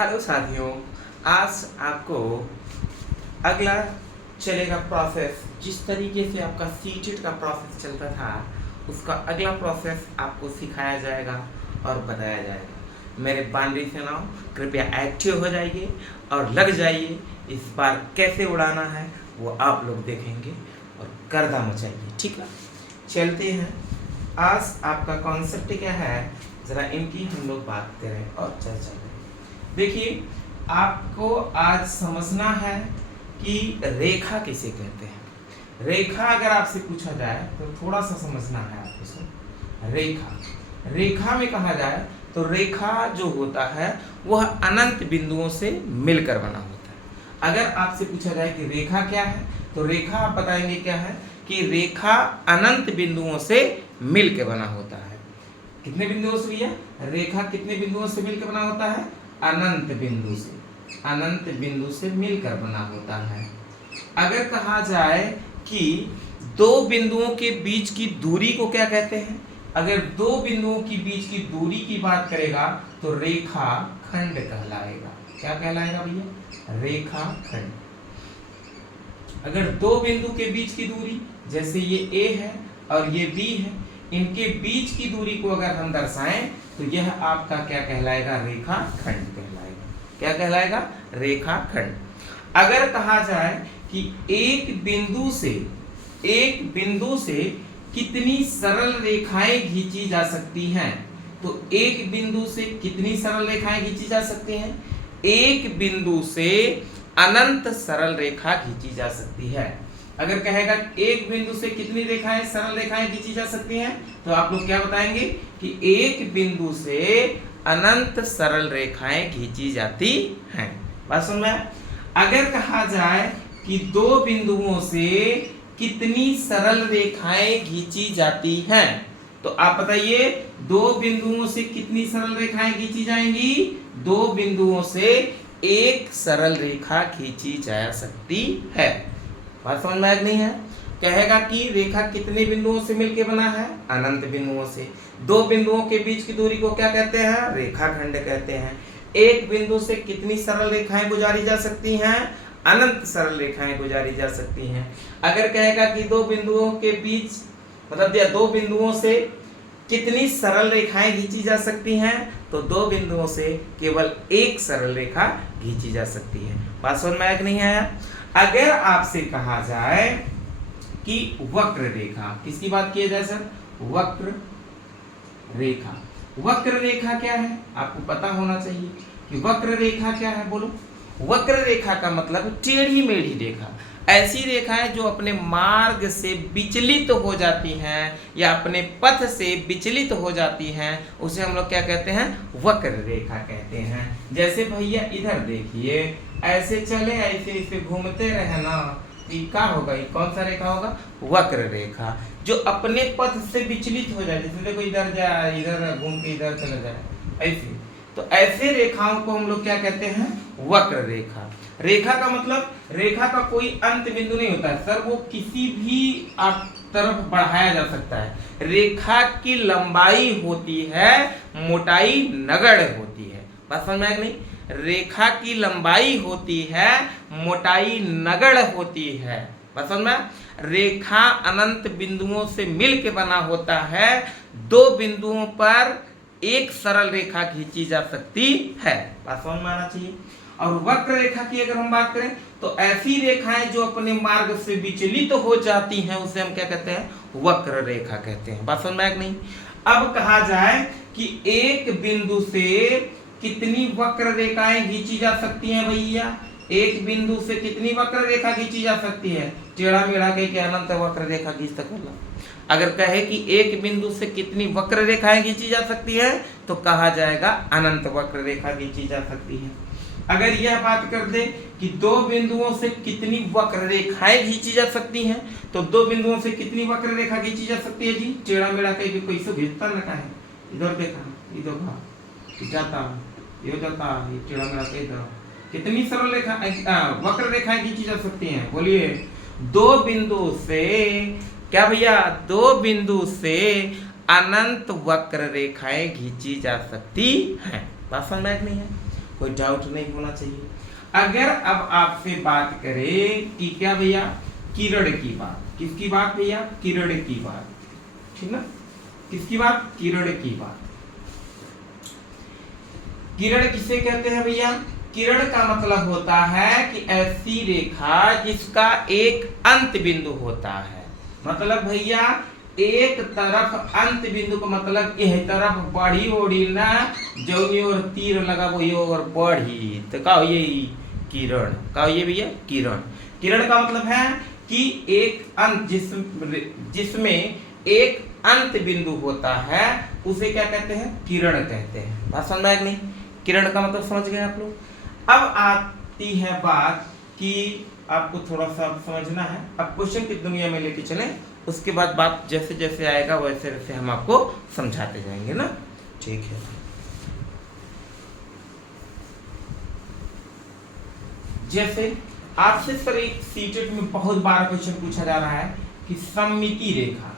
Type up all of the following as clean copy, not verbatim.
Hello साथियों, आज आपको अगला चलेगा प्रोसेस। जिस तरीके से आपका सीटेट का प्रोसेस चलता था, उसका अगला प्रोसेस आपको सिखाया जाएगा और बताया जाएगा। मेरे बानरी सेनाओं, कृपया एक्टिव हो जाइए और लग जाइए। इस बार कैसे उड़ाना है वो आप लोग देखेंगे और गर्दा मचाइए। ठीक है, चलते हैं। आज आपका कॉन्सेप्ट क्या है, ज़रा इनकी हम लोग बात करें और चर्चा करें। देखिए, आपको आज समझना है कि रेखा किसे कहते हैं। रेखा अगर आपसे पूछा जाए तो थोड़ा सा समझना है आपको। रेखा में कहा जाए तो रेखा जो होता है वह अनंत बिंदुओं से मिलकर बना होता है। अगर आपसे पूछा जाए कि रेखा क्या है, तो रेखा आप बताएंगे क्या है कि रेखा अनंत बिंदुओं से मिलकर बना होता है। कितने बिंदुओं से भैया? रेखा कितने बिंदुओं से मिलकर बना होता है? अनंत बिंदु से मिलकर बना होता है। अगर कहा जाए कि दो बिंदुओं के बीच की दूरी को क्या कहते हैं, अगर दो बिंदुओं के बीच की दूरी की बात करेगा तो रेखा खंड कहलाएगा। क्या कहलाएगा भैया? रेखा खंड। अगर दो बिंदु के बीच की दूरी, जैसे ये A है और ये B है, इनके बीच की दूरी को अगर हम दर्शाएं तो यह आपका क्या कहलाएगा? रेखा खंड कहलाएगा। क्या कहलाएगा? रेखा खंड। अगर कहा जाए कि एक बिंदु से कितनी सरल रेखाएं खींची जा सकती हैं, तो एक बिंदु से कितनी सरल रेखाएं खींची जा सकती हैं? एक बिंदु से अनंत सरल रेखा खींची जा सकती है। अगर कहेगा एक बिंदु से कितनी रेखाएं, सरल रेखाएं खींची जा सकती हैं, तो आप लोग क्या बताएंगे कि एक बिंदु से अनंत सरल रेखाएं खींची जाती हैं। बात समझ में? अगर कहा जाए कि दो बिंदुओं से कितनी सरल रेखाएं खींची जाती हैं, तो आप बताइए दो बिंदुओं से कितनी सरल रेखाएं खींची जाएंगी? दो बिंदुओं से एक सरल रेखा खींची जा सकती है। बात समझ में आया नहीं है? कहेगा कि रेखा कितने बिंदुओं से मिलकर बना है? अनंत बिंदुओं से। दो बिंदुओं के बीच की दूरी को क्या कहते हैं? रेखाखंड कहते हैं। एक बिंदु से कितनी सरल रेखाएं गुजारी जा सकती हैं? अनंत सरल रेखाएं गुजारी जा सकती हैं। अगर कहेगा कि दो बिंदुओं के बीच, मतलब या दो बिंदुओं से कितनी सरल रेखाएं खींची जा सकती हैं, तो दो बिंदुओं से केवल एक सरल रेखा खींची जा सकती है। बात समझ में आया कि नहीं आया? अगर आपसे कहा जाए कि वक्र रेखा, किसकी बात की जाए सर? वक्र रेखा। वक्र रेखा क्या है आपको पता होना चाहिए कि वक्र रेखा क्या है। बोलो। वक्र रेखा का मतलब टेढ़ी मेढ़ी रेखा। ऐसी रेखाएं जो अपने मार्ग से विचलित हो जाती हैं या अपने पथ से विचलित हो जाती हैं, उसे हम लोग क्या कहते हैं? वक्र रेखा कहते हैं। जैसे भैया इधर देखिए, ऐसे चले, ऐसे ऐसे घूमते रहे ना, क्या होगा? ये कौन सा रेखा होगा? वक्र रेखा। जो अपने पथ से विचलित हो जाए, जैसे देखो इधर जाए, इधर घूम के इधर चला जाए, ऐसे, तो ऐसे रेखाओं को हम लोग क्या कहते हैं? वक्र रेखा। रेखा का मतलब रेखा का कोई अंत बिंदु नहीं होता है सर, वो किसी भी आप तरफ बढ़ाया जा सकता है। रेखा की लंबाई होती है, मोटाई नगण्य होती है। बात समझ में आया नहीं? रेखा की लंबाई होती है, मोटाई नगण्य होती है। बात समझ में? रेखा अनंत बिंदुओं से मिलकर बना होता है। दो बिंदुओं पर एक सरल रेखा खींची जा सकती है। बात समझ में आना चाहिए। और वक्र रेखा की अगर हम बात करें तो ऐसी रेखाएं जो अपने मार्ग से विचलित हो जाती हैं, उसे हम क्या कहते हैं? वक्र रेखा कहते हैं। बात समझ में आया कि नहीं? अब कहा जाए कि एक बिंदु से कितनी वक्र रेखाएं खींची जा सकती हैं भैया? एक बिंदु से कितनी वक्र रेखा खींची जा सकती है? टेढ़ा मेढ़ा के अनंत वक्र रेखा खींच सकता। अगर कहे कि एक बिंदु से कितनी वक्र रेखाएं खींची जा सकती है, तो कहा जाएगा अनंत वक्र रेखा खींची जा सकती है। अगर यह बात कर दे कि दो बिंदुओं से कितनी वक्र रेखाएं खींची जा सकती हैं, तो दो बिंदुओं से कितनी वक्र रेखा खींची जा सकती है जी? टेढ़ा मेढ़ा कहीं कोई से भेजता ना है, इधर देखा, इधर जाता, ये जाता, ये टेढ़ा मेढ़ा कहीं इधर। कितनी सरल रेखा वक्र रेखाएं खींची जा सकती हैं? बोलिए। दो बिंदु से क्या भैया? दो बिंदु से अनंत वक्र रेखाएं खींची जा सकती हैं। बात समझ में नहीं है? कोई डाउट नहीं होना चाहिए। अगर अब आपसे बात करें कि क्या भैया, किरण की बात, किसकी बात भैया, किरण की बात, ठीक ना, किसकी बात, किरण की बात। किरण किसे कहते हैं भैया, किरण का मतलब होता है कि ऐसी रेखा जिसका एक अंत बिंदु होता है। मतलब भैया एक तरफ अंत बिंदु का मतलब यह तरफ बढ़ी ओढ़ी ना, जौनी और तीर लगा वही और बढ़ी, तो का ये किरण, का ये भैया किरण। किरण का मतलब है कि एक अंत जिसमें एक अंत बिंदु होता है उसे क्या कहते हैं, किरण कहते हैं। बात समझ में नहीं, किरण का मतलब समझ गए आप लोग। अब आती है बात कि आपको थोड़ा सा समझना है, अब क्वेश्चन की दुनिया में लेके चलें, उसके बाद बात जैसे जैसे आएगा वैसे वैसे हम आपको समझाते जाएंगे ना, ठीक है। जैसे आपसे सर एक सीटेट में बहुत बार क्वेश्चन पूछा जा रहा है कि सममिति रेखा,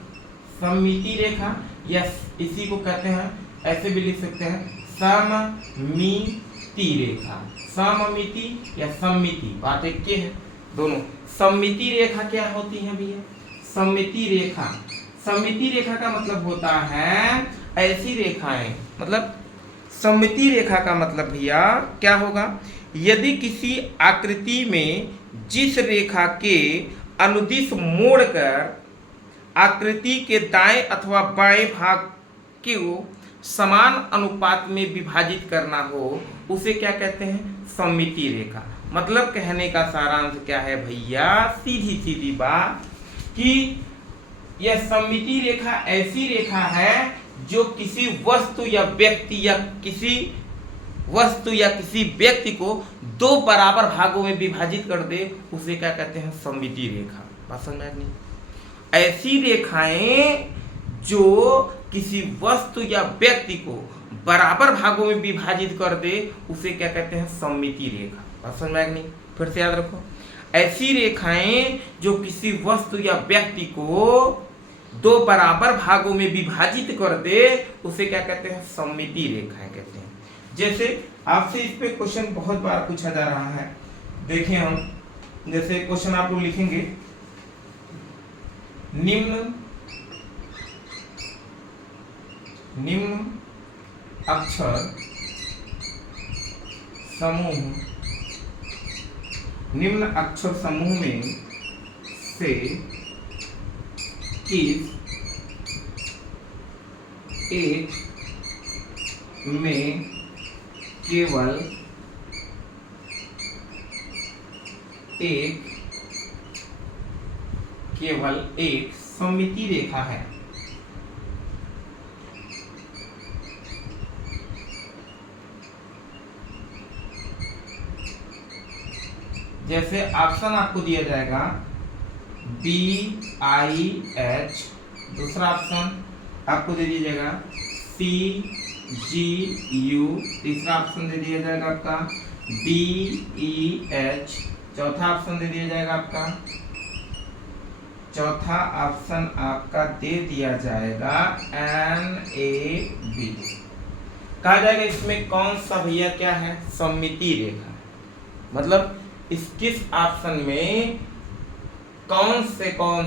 सममिति रेखा या इसी को कहते हैं, ऐसे भी लिख सकते हैं सममिति रेखा, सममिति या सममिति, बात एक के है दोनों। सममिति रेखा क्या होती है भैया, सममिति रेखा, सममिति रेखा का मतलब होता है ऐसी रेखाएं, मतलब सममिति रेखा का मतलब भैया क्या होगा, यदि किसी आकृति में जिस रेखा के अनुदिश मोड़कर आकृति के दाएं अथवा बाएं भाग को समान अनुपात में विभाजित करना हो उसे क्या कहते हैं, सममिति रेखा। मतलब कहने का सारांश क्या है भैया, सीधी सीधी बात कि यह सममिति रेखा ऐसी रेखा है जो किसी वस्तु या व्यक्ति या किसी वस्तु या किसी व्यक्ति को दो बराबर भागों में विभाजित कर दे, उसे क्या कहते हैं, सममिति रेखा। बात समझ में नहीं, ऐसी रेखाएं जो किसी वस्तु या व्यक्ति को बराबर भागों में विभाजित कर दे उसे क्या कहते हैं, सममिति रेखा। बात समझ में नहीं, फिर से याद रखो, ऐसी रेखाएं जो किसी वस्तु या व्यक्ति को दो बराबर भागों में विभाजित कर दे उसे क्या कहते हैं, सममिति रेखाएं कहते हैं। जैसे आपसे इस पे क्वेश्चन बहुत बार पूछा जा रहा है, देखिए हम जैसे क्वेश्चन आप लोग लिखेंगे, निम्न अक्षर समूह, निम्न अक्षर समूह में से किस एक में केवल एक सममिति रेखा है। जैसे ऑप्शन आपको दिया जाएगा BIH, दूसरा ऑप्शन आपको दे दिया जाएगा CGU, तीसरा ऑप्शन दे दिया जाएगा आपका DEH, चौथा ऑप्शन दे दिया जाएगा आपका, चौथा ऑप्शन आपका दे दिया जाएगा NAB। कहा जाएगा इसमें कौन सा भैया क्या है, सममिति रेखा। मतलब इस किस ऑप्शन में कौन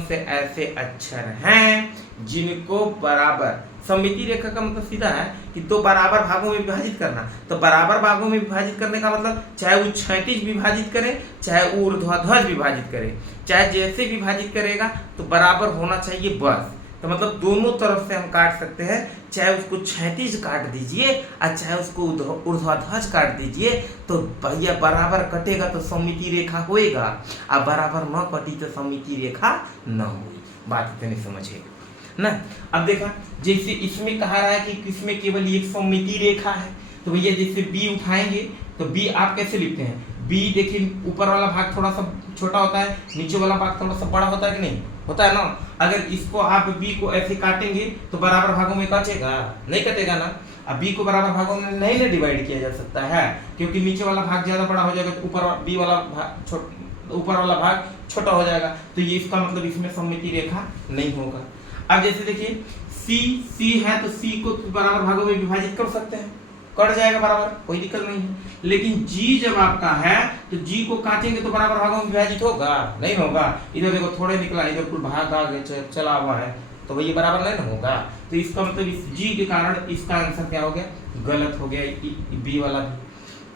से ऐसे अक्षर हैं जिनको बराबर, सममिति रेखा का मतलब सीधा है कि दो बराबर भागों में विभाजित करना। तो बराबर भागों में विभाजित करने का मतलब चाहे वो क्षैतिज विभाजित करे चाहे ऊर्ध्वाधर विभाजित करे, चाहे जैसे विभाजित करेगा तो बराबर होना चाहिए बस। तो मतलब दोनों तरफ से हम काट सकते हैं, चाहे उसको क्षैतिज काट दीजिए और चाहे उसको ऊर्ध्वाधर काट दीजिए, तो भैया बराबर कटेगा तो सममिति रेखा होएगा, और बराबर न कटी तो सममिति रेखा न हुई। बात इतनी समझिएगा ना। अब देखा जैसे इसमें कहा रहा है कि किसमें केवल एक सममिति रेखा है, तो भैया जैसे बी उठाएंगे तो बी आप कैसे लिखते हैं, बी देखिए ऊपर वाला भाग थोड़ा सा छोटा होता है, नीचे वाला भाग थोड़ा सा बड़ा होता है कि नहीं होता है ना। अगर इसको आप बी को ऐसे काटेंगे तो बराबर भागों में कटेगा, नहीं कटेगा ना। अब बी को बराबर भागों में नहीं ना डिवाइड किया जा सकता है, क्योंकि नीचे वाला भाग ज्यादा बड़ा हो जाएगा तो ऊपर बी वाला भाग ऊपर वाला भाग छोटा हो जाएगा, तो ये इसका मतलब इसमें सममिति रेखा नहीं होगा। अब जैसे देखिए सी है तो सी को बराबर भागों में विभाजित कर सकते हैं, कट जाएगा बराबर, कोई दिक्कत नहीं है। लेकिन जी जब आपका है तो जी को काटेंगे तो बराबर भागों में विभाजित होगा, नहीं होगा। इधर देखो थोड़े निकला, इधर कुल भाग आगे चला हुआ है, तो भाई ये बराबर नहीं ना होगा। तो इसका मतलब इस जी के कारण इसका आंसर क्या हो गया, गलत हो गया, बी वाला भी।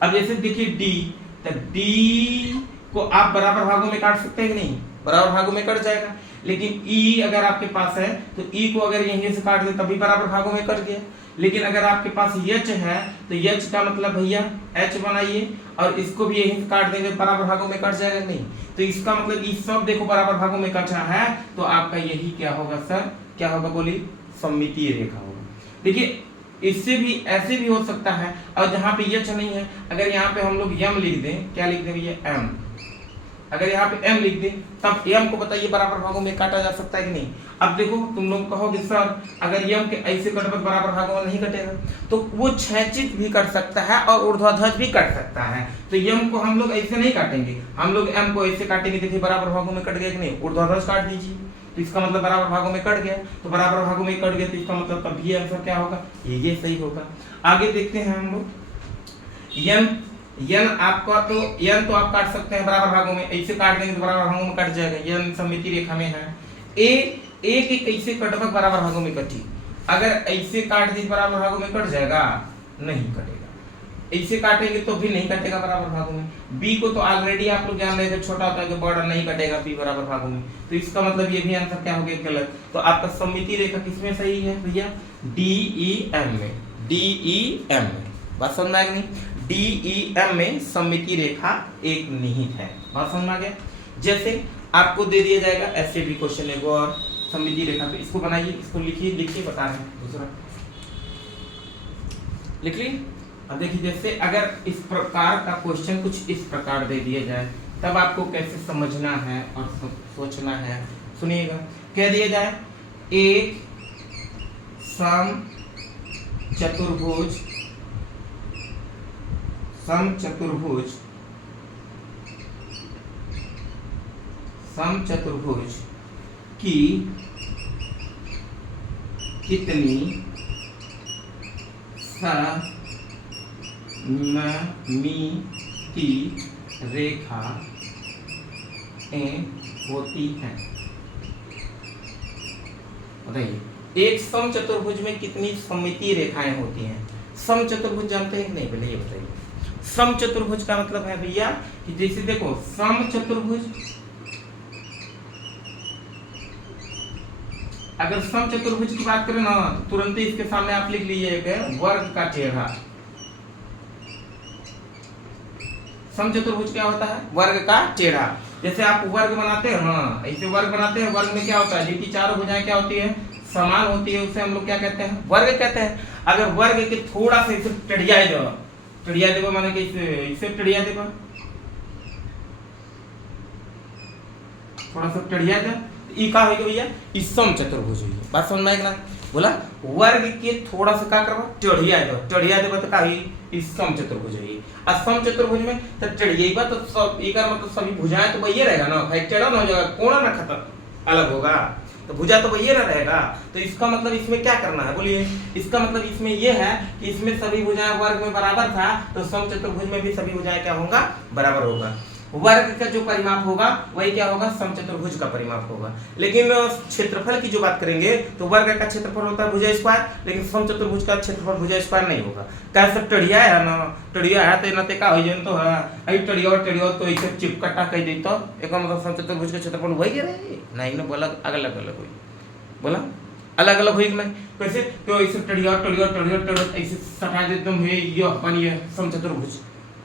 अब जैसे देखिए डी, तो डी को आप बराबर भागों में काट सकते हैं कि नहीं, बराबर भागों में कट जाएगा। लेकिन ई अगर आपके पास है तो ई को अगर यहीं से काट दे तभी बराबर भागों में कट गया। लेकिन अगर आपके पास एच है तो एच का मतलब भैया एच बनाइए और इसको भी यहीं से काट देंगे, बराबर भागों में कट जाएगा नहीं। तो इसका मतलब ये सब देखो बराबर भागों में कटा है, तो आपका यही क्या होगा सर, क्या होगा बोलिए, सममितीय रेखा होगा। देखिए इससे भी ऐसे भी हो सकता है, और जहां पे एच नहीं है, अगर यहाँ पे हम लोग एम लिख दें, क्या लिख दें भैया, एम, अगर यहाँ पे m लिख दें तब m को बताइए बराबर भागों में काटा जा सकता है कि नहीं। अब देखो तुम लोग कहोगे सर अगर m के ऐसे कटबत बराबर भागों में नहीं कटेगा, तो वो क्षैतिज भी कट सकता है और ऊर्ध्वाधर भी कट सकता है। तो m को हम लोग ऐसे नहीं काटेंगे, हम लोग m को ऐसे काटेंगे। देखिए बराबर भागों में कट गया कि नहीं, ऊर्ध्वाधर काट दीजिए, तो इसका मतलब बराबर भागों में कट गया। तो बराबर भागों में कट गया तो इसका मतलब तब भी आंसर क्या होगा, ये सही होगा। आगे देखते हैं हम लोग, यन आपका तो यन तो आप काट सकते हैं बराबर भागों में, ऐसे काट देंगे तो बराबर भागों में कट जाएगा, यन सममिति रेखा में है। ए के कैसे कटबक बराबर भागों में कटी, अगर ऐसे काट दी बराबर भागों में कट जाएगा, नहीं कटेगा। ऐसे काटेंगे तो भी नहीं कटेगा बराबर भागों में। बी को तो ऑलरेडी आप लोग जान रहे थे, छोटा होता है कि बड़ा नहीं कटेगा बी बराबर भागों में, तो इसका मतलब ये भी आंसर क्या हो गया, गलत। तो आपका सममिति रेखा किसमें सही है भैया, डी ई एम में, डी ई एम में। बात समझ में आ गई, DEM में सममिति रेखा एक निहित है, बात समझ में आ गया। जैसे आपको दे दिया जाएगा ऐसे भी क्वेश्चन एगो और सममिति रेखा पे, इसको बनाइए, इसको लिखिए, लिखिए बता रहे हैं, दूसरा लिख लीजिए। अब देखिए जैसे अगर इस प्रकार का क्वेश्चन कुछ इस प्रकार दे दिया जाए तब आपको कैसे समझना है और सोचना है, सुनिएगा। कह दिया जाए एक समचतुर्भुज की कितनी सममिति रेखाएं होती हैं, बताइए। एक समचतुर्भुज में कितनी सममिति रेखाएं होती हैं। समचतुर्भुज जानते हैं कि नहीं, पहले ये बताइए। समचतुर्भुज का मतलब है भैया कि जैसे देखो समचतुर्भुज, अगर समचतुर्भुज की बात करें ना तो तुरंत ही इसके सामने आप लिख लीजिए वर्ग का टेढ़ा। समचतुर्भुज क्या होता है, वर्ग का टेढ़ा। जैसे आप वर्ग बनाते हैं, हाँ ऐसे वर्ग बनाते हैं, वर्ग में क्या होता है, जिनकी चारों भुजाएं क्या होती है, समान होती है, उसे हम लोग क्या कहते हैं, वर्ग कहते हैं। अगर वर्ग के थोड़ा सा इसे टेढ़िया दो, टेढ़िया देबो माने कि इसे टेढ़िया देबो, थोड़ा सा टेढ़िया दे, ई का होगा भैया, ई समचतुर्भुज होगी। बात समझ में आएगा ना, बोला वर्ग के थोड़ा सा का करबो, टेढ़िया दो, टेढ़िया देबो तो का होई, ई समचतुर्भुज होगी। आ समचतुर्भुज में तो टेढ़िया तो सब ई का मतलब सभी भुजाएं तो वही रहेगा ना भाई, टेढ़ा ना हो जाएगा, कोण ना खत्म अलग होगा, तो भुजा तो वही रहेगा। तो इसका मतलब इसमें क्या करना है बोलिए, इसका मतलब इसमें यह है कि इसमें सभी भुजाएं वर्ग में बराबर था, तो समचतुर्भुज में भी सभी भुजाएं क्या होगा, बराबर होगा। वर्ग का जो परिमाप होगा वही क्या होगा, समचतुर्भुज का परिमाप होगा। लेकिन क्षेत्रफल की जो बात करेंगे तो वर्ग का क्षेत्रफल होता है भुजा स्क्वायर, लेकिन समचतुर्भुज का क्षेत्रफल भुजा स्क्वायर नहीं होगा। कैसे टेढ़िया है ना, टेढ़िया है तो नते का हो जन तो है, आई टेढ़िया तो इसे चिपकटा कह दे तो एक मतलब समचतुर्भुज का क्षेत्रफल वही रहे नहीं ना, बोला अलग अलग हुई, बोला अलग अलग हुई नहीं कैसे, तो इसे टेढ़िया ऐसे सटा देते हम ये बनिए समचतुर्भुज,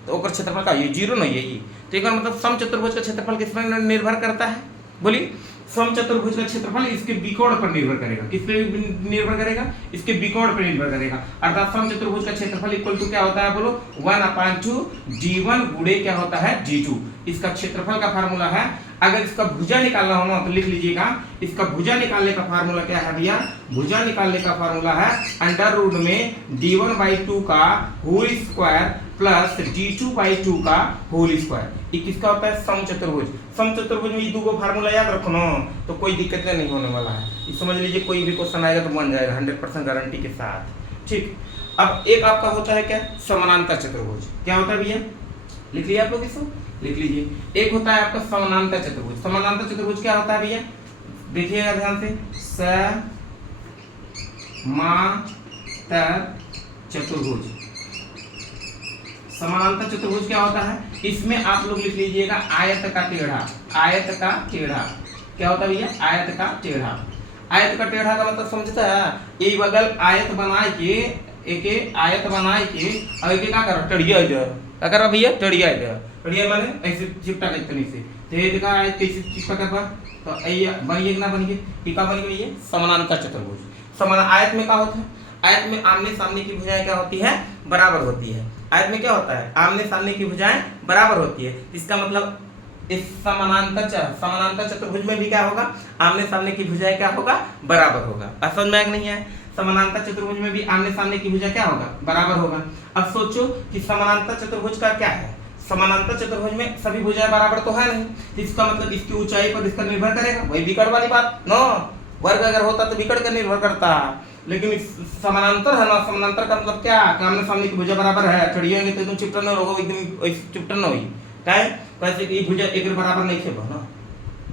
तो ओकर क्षेत्रफल का ये जीरो नहीं है ये। तो एक मतलब समचतुर्भुज का क्षेत्रफल किस पर निर्भर करता है, बोलिए। समचतुर्भुज का क्षेत्रफल इसके विकोण पर निर्भर करेगा, किस पे निर्भर करेगा, इसके विकोण पर निर्भर करेगा। अर्थात समचतुर्भुज का क्षेत्रफल इक्वल टू क्या होता है बोलो, 1/2 g1 गुणे क्या होता है g2। इसका क्षेत्रफल का फार्मूला है, अगर इसका भुजा निकालना हो ना तो लिख लीजिएगा, इसका भुजा निकालने का फार्मूला क्या है भैया, भुजा निकालने का फार्मूला है अंडर रूट में d1/2 का होल स्क्वायर प्लस d2/2 का होल स्क्वायर। ये किसका होता है, समचतुर्भुज। समचतुर्भुज में ये दो फार्मूला याद रखो ना, तो कोई दिक्कत नहीं होने वाला है। ये समझ लीजिए कोई भी क्वेश्चन आएगा तो बन जाएगा 100% गारंटी के साथ, ठीक। अब एक आपका होता है क्या, समानांतर चतुर्भुज। क्या होता है भैया, लिख लिया आप लोग इसको, लिख लीजिए। एक होता है आपका समानांतर चतुर्भुज। समानांतर चतुर्भुज क्या होता है भैया, देखिएगा ध्यान से, समांतर चतुर्भुज। समानांतर चतुर्भुज क्या होता है, इसमें आप लोग लिख लीजिएगा आयत का टेढ़ा। आयत का टेढ़ा क्या होता है भैया, आयत का टेढ़ा। आयत का टेढ़ा का मतलब समझता है, एक बगल आयत बनाए के, एक आयत बनाए के और एक क्या कर टेढ़िया इधर, क्या कर रहा भैया, टेढ़िया इधर। टेढ़िया माने ऐसे चिपटा के इतनी से, तो का आयत कैसे चिपटा कर, तो बनिए कि ना बनिए, ये का बनिए भैया, समानांतर चतुर्भुज। समान आयत में क्या होता है, आयत में आमने सामने की भुजाएं क्या होती है, बराबर होती है। आयत में क्या होता है, आमने सामने की भुजाएं बराबर होती है। इसका मतलब इस समानांतर चतुर्भुज में भी क्या होगा, आमने सामने की भुजाएं क्या होगा, बराबर होगा। समझ में नहीं है, समानांतर चतुर्भुज में भी आमने सामने की भुजा क्या होगा, बराबर होगा। अब सोचो कि समानांतर चतुर्भुज का क्या है, समानांतर चतुर्भुज में सभी भुजाएं बराबर तो है नहीं, इसका मतलब इसकी ऊंचाई पर इसका निर्भर करेगा, वही विकर्ण वाली बात नो। वर्ग अगर होता तो विकर्ण का निर्भर करता, लेकिन समानांतर है ना, समानांतर का मतलब क्या, आमने सामने की भुजा बराबर है, चढ़िएंगे तो एकदम चिपटन न होगा, एकदम चिपटन न हुई कैसे कि भुजा एक बराबर नहीं खेबा ना,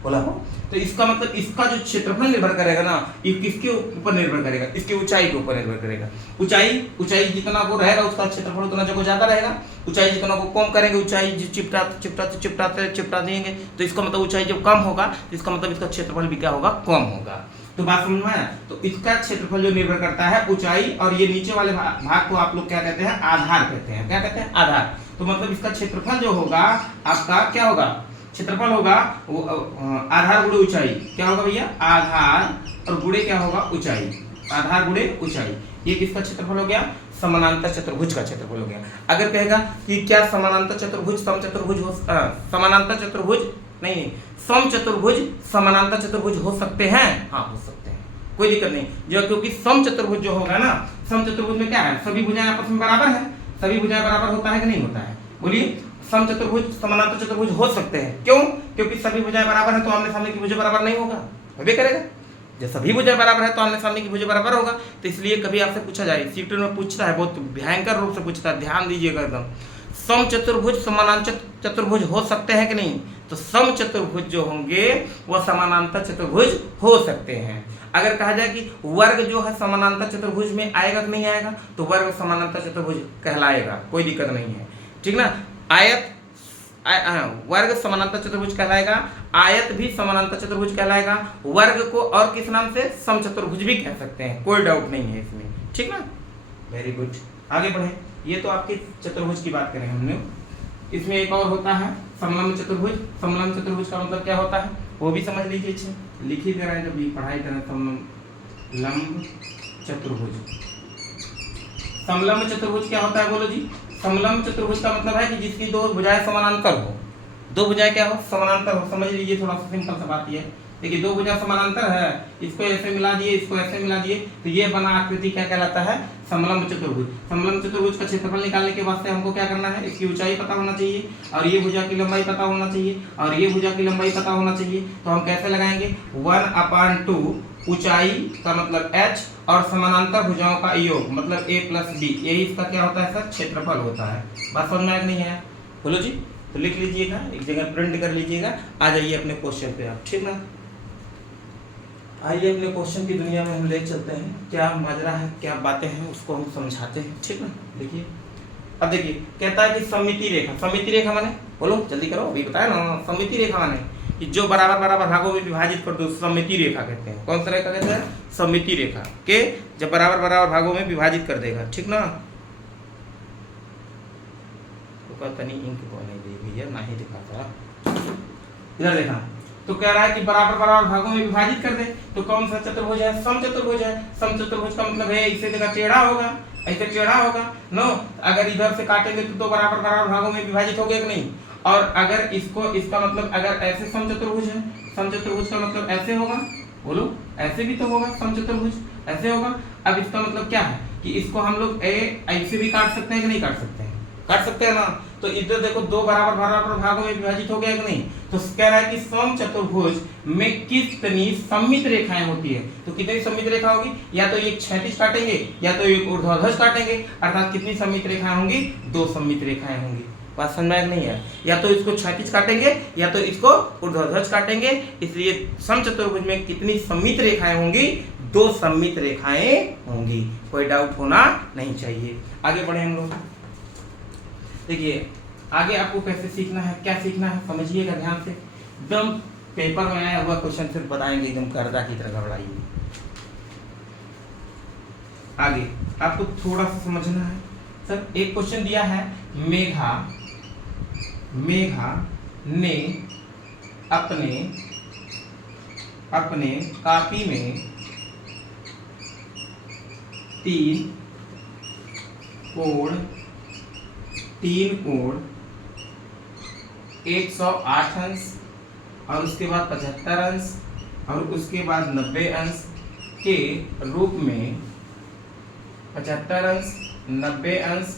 बोला हो। तो इसका मतलब इसका जो क्षेत्रफल निर्भर करेगा ना, ये किसके ऊपर निर्भर करेगा, इसकी ऊंचाई के ऊपर निर्भर करेगा। ऊंचाई जितना वो रहेगा उसका क्षेत्रफल उतना जो ज्यादा रहेगा। ऊंचाई जितना वो कम करेंगे, ऊंचाई चिपटा देंगे, तो इसका मतलब ऊंचाई जब कम होगा तो इसका मतलब इसका क्षेत्रफल भी क्या होगा, कम होगा। तो बात समझ में आया। तो इसका क्षेत्रफल जो निर्भर करता है ऊंचाई, और ये नीचे वाले भाग को आप लोग क्या कहते हैं, आधार कहते हैं। क्या कहते हैं, आधार। तो मतलब इसका क्षेत्रफल जो होगा आपका क्या होगा, क्षेत्रफल होगा आधार गुणे ऊंचाई। क्या होगा भैया, आधार और गुणे क्या होगा, ऊंचाई। आधार गुणे ऊंचाई, ये किसका क्षेत्रफल हो गया, समानांतर चतुर्भुज का क्षेत्रफल हो गया। अगर कहेगा कि क्या समानांतर चतुर्भुज समचतुर्भुज हो, समानांतर चतुर्भुज नहीं, समचतुर्भुज समानांतर चतुर्भुज हो सकते हैं, हाँ हो सकते हैं, कोई दिक्कत नहीं। जो क्योंकि समचतुर्भुज जो होगा ना, समचतुर्भुज में क्या है, सभी भुजाएं आपस में बराबर है। सभी भुजाएं बराबर होता है कि नहीं होता है, बोलिए। समचतुर्भुज समानांतर चतुर्भुज हो सकते हैं, क्यों, क्योंकि सभी भुजाएं बराबर है तो आमने सामने की भुजा बराबर नहीं होगा, होबे करेगा। जब सभी भुजाएं बराबर है तो आमने सामने की भुजा बराबर होगा। तो इसलिए कभी आपसे पूछा जाए, सीट में पूछता है, बहुत भयंकर रूप से पूछता है, ध्यान दीजिएगा एकदम। समचतुर्भुज समानांतर चतुर्भुज हो सकते हैं कि नहीं, तो समचतुर्भुज जो होंगे वह समानांतर चतुर्भुज हो सकते हैं। अगर कहा जाए कि वर्ग जो है समानांतर चतुर्भुज में आएगा कि नहीं आएगा, तो वर्ग समानांतर चतुर्भुज कहलाएगा, कोई दिक्कत नहीं है, ठीक ना। आयत वर्ग समानांतर चतुर्भुज कहलाएगा, आयत भी समानांतर चतुर्भुज कहलाएगा। वर्ग को और किस नाम से, समचतुर्भुज भी कह सकते हैं, कोई डाउट नहीं है इसमें, ठीक ना। वेरी गुड, आगे बढ़े। ये तो आपके चतुर्भुज की बात करें हमने। इसमें एक और होता है समलंब चतुर्भुज। समलंब चतुर्भुज का मतलब क्या होता है, वो भी समझ लीजिए, अच्छे लिख ही दे रहा है जब भी पढ़ाई करें। समलंब चतुर्भुज, समलंब चतुर्भुज क्या होता है, बोलो जी। समलंब चतुर्भुज का मतलब है कि जिसकी दो भुजाएं समानांतर हो। दो भुजाएं क्या हो, समानांतर हो। समझ लीजिए, थोड़ा सा सिंपल सा बात है। देखिए दो भुजा समानांतर है, इसको ऐसे मिला दिए, इसको ऐसे मिला दिए, तो ये बना आकृति क्या कहलाता है, समलंब चतुर्भुज। समलंब चतुर्भुज का क्षेत्रफल निकालने के वास्ते हमको क्या करना है, इसकी ऊंचाई पता होना चाहिए, और ये भुजा की लंबाई पता होना चाहिए, और ये भुजा की लंबाई पता होना चाहिए। तो हम कैसे लगाएंगे, 1/2 ऊंचाई का मतलब h और समानांतर भुजाओं का योग मतलब a + b, यही इसका क्या होता है सर, क्षेत्रफल होता है। बात समझ में नहीं है, बोलो जी। तो लिख लीजिएगा, एक जगह प्रिंट कर लीजिएगा, आ जाइए अपने क्वेश्चन पे आप, ठीक ना। आइए अपने क्वेश्चन की दुनिया में हम ले चलते हैं, क्या माजरा है, क्या बातें हैं, उसको हम समझाते हैं, ठीक ना। देखिए अब देखिए, कहता है कि सममिति रेखा। सममिति रेखा माने, बोलो जल्दी करो, अभी बताया ना। सममिति रेखा माने कि जो बराबर बराबर भागों में विभाजित कर दो, सममिति रेखा कहते हैं। कौन सा रेखा कहते हैं, सममिति रेखा के जब बराबर बराबर भागों में विभाजित कर देगा, ठीक ना। तो तनी इंक को नहीं दी भैया, ना ही दिखाता, इधर देखा। तो कह रहा है कि बराबर बराबर भागों में विभाजित कर दे, तो कौन सा चतुर्भुज है, समचतुर्भुज है। समचतुर्भुज का मतलब है इसे जगह टेढ़ा होगा, ऐसे टेढ़ा होगा नो। अगर इधर से काटेंगे तो दो बराबर बराबर भागों में विभाजित हो गया कि नहीं। और अगर इसको, इसका मतलब अगर ऐसे समचतुर्भुज है, समचतुर्भुज का मतलब ऐसे होगा, बोलो ऐसे भी तो होगा समचतुर्भुज, ऐसे होगा। अब इसका मतलब क्या है कि इसको हम लोग ऐसे भी काट सकते हैं कि नहीं काट सकते हैं, काट सकते हैं ना। तो इधर देखो दो बराबर बराबर भागों में विभाजित हो गया कि नहीं। तो कह रहा है कि समचतुर्भुज में कितनी सममित रेखाएं होती है। तो कितनी सममित रेखा होगी, या तो एक क्षैतिज काटेंगे या तो एक ऊर्ध्वाधर काटेंगे, अर्थात कितनी सममित रेखाएं होंगी, दो सममित रेखाएं होंगी। बात समझ में नहीं है, या तो इसको क्षैतिज काटेंगे या तो इसको ऊर्ध्वाधर काटेंगे। इसलिए समचतुर्भुज में कितनी सममित रेखाएं होंगी, दो सममित रेखाएं होंगी। कोई डाउट होना नहीं चाहिए। आगे बढ़े हम लोग। देखिए आगे आपको कैसे सीखना है, क्या सीखना है, समझिएगा ध्यान से। एकदम पेपर में आया हुआ क्वेश्चन सिर्फ बताएंगे, एकदम कर्जा की तरह घबराइए। आगे आपको थोड़ा सा समझना है। सर एक क्वेश्चन दिया है, मेघा ने अपने कॉपी में तीन कोण 108 अंश और उसके बाद 75 अंश और उसके बाद 90 अंश के रूप में 75 अंश 90 अंश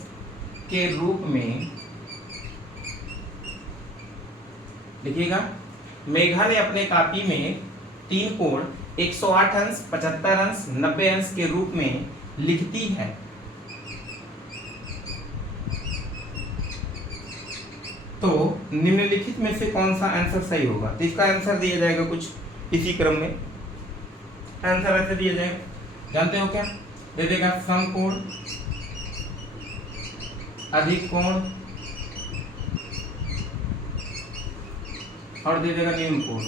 के रूप में लिखिएगा। मेघा ने अपने कॉपी में तीन कोण 108 अंश 75 अंश 90 अंश के रूप में लिखती है। तो निम्नलिखित में से कौन सा आंसर सही होगा। तो इसका आंसर दिया जाएगा कुछ इसी क्रम में। आंसर ऐसे दिया जाएगा, जानते हो क्या, दे देगा समकोण, अधिक कोण और दे देगा न्यून कोण।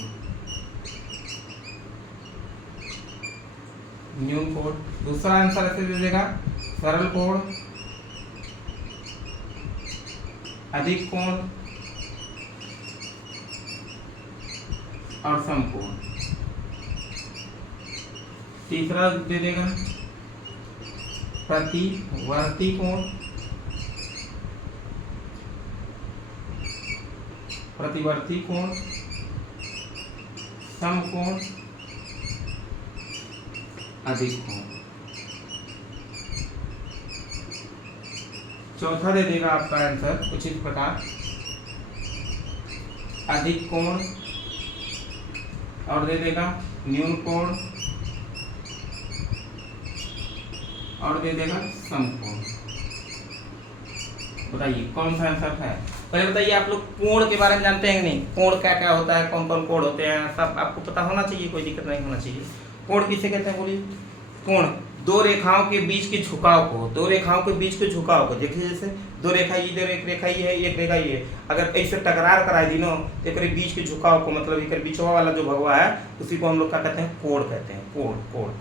न्यून कोण। दूसरा आंसर ऐसे दे देगा सरल कोण, अधिक कोण और समकोण। तीसरा दे देगा प्रतिवर्ती कोण, प्रतिवर्ती कोण, समकोण, अधिक कोण। चौथा दे देगा आपका आंसर कुछ इस प्रकार, अधिक कोण और दे देगा न्यून कोण और दे देगा समकोण। बताइए कौन सा आंसर है। पहले बताइए आप लोग कोण के बारे में जानते हैं कि नहीं, कोण क्या क्या होता है, कौन कौन कोण होते हैं, सब आपको पता होना चाहिए, कोई दिक्कत नहीं होना चाहिए। कोण किसे कहते हैं बोलिए। कोण दो रेखाओं के बीच के झुकाव को, दो रेखाओं के बीच के झुकाव को। देखिए जैसे दो रेखा इधर, एक रेखा ये है, एक रेखा ये है, अगर ऐसे टकरार कराई दी नो तो एक बीच के झुकाव को, मतलब एक बीचवा वाला जो भगवा है उसी को हम लोग क्या कहते हैं, कोण कहते हैं। कोण, कोण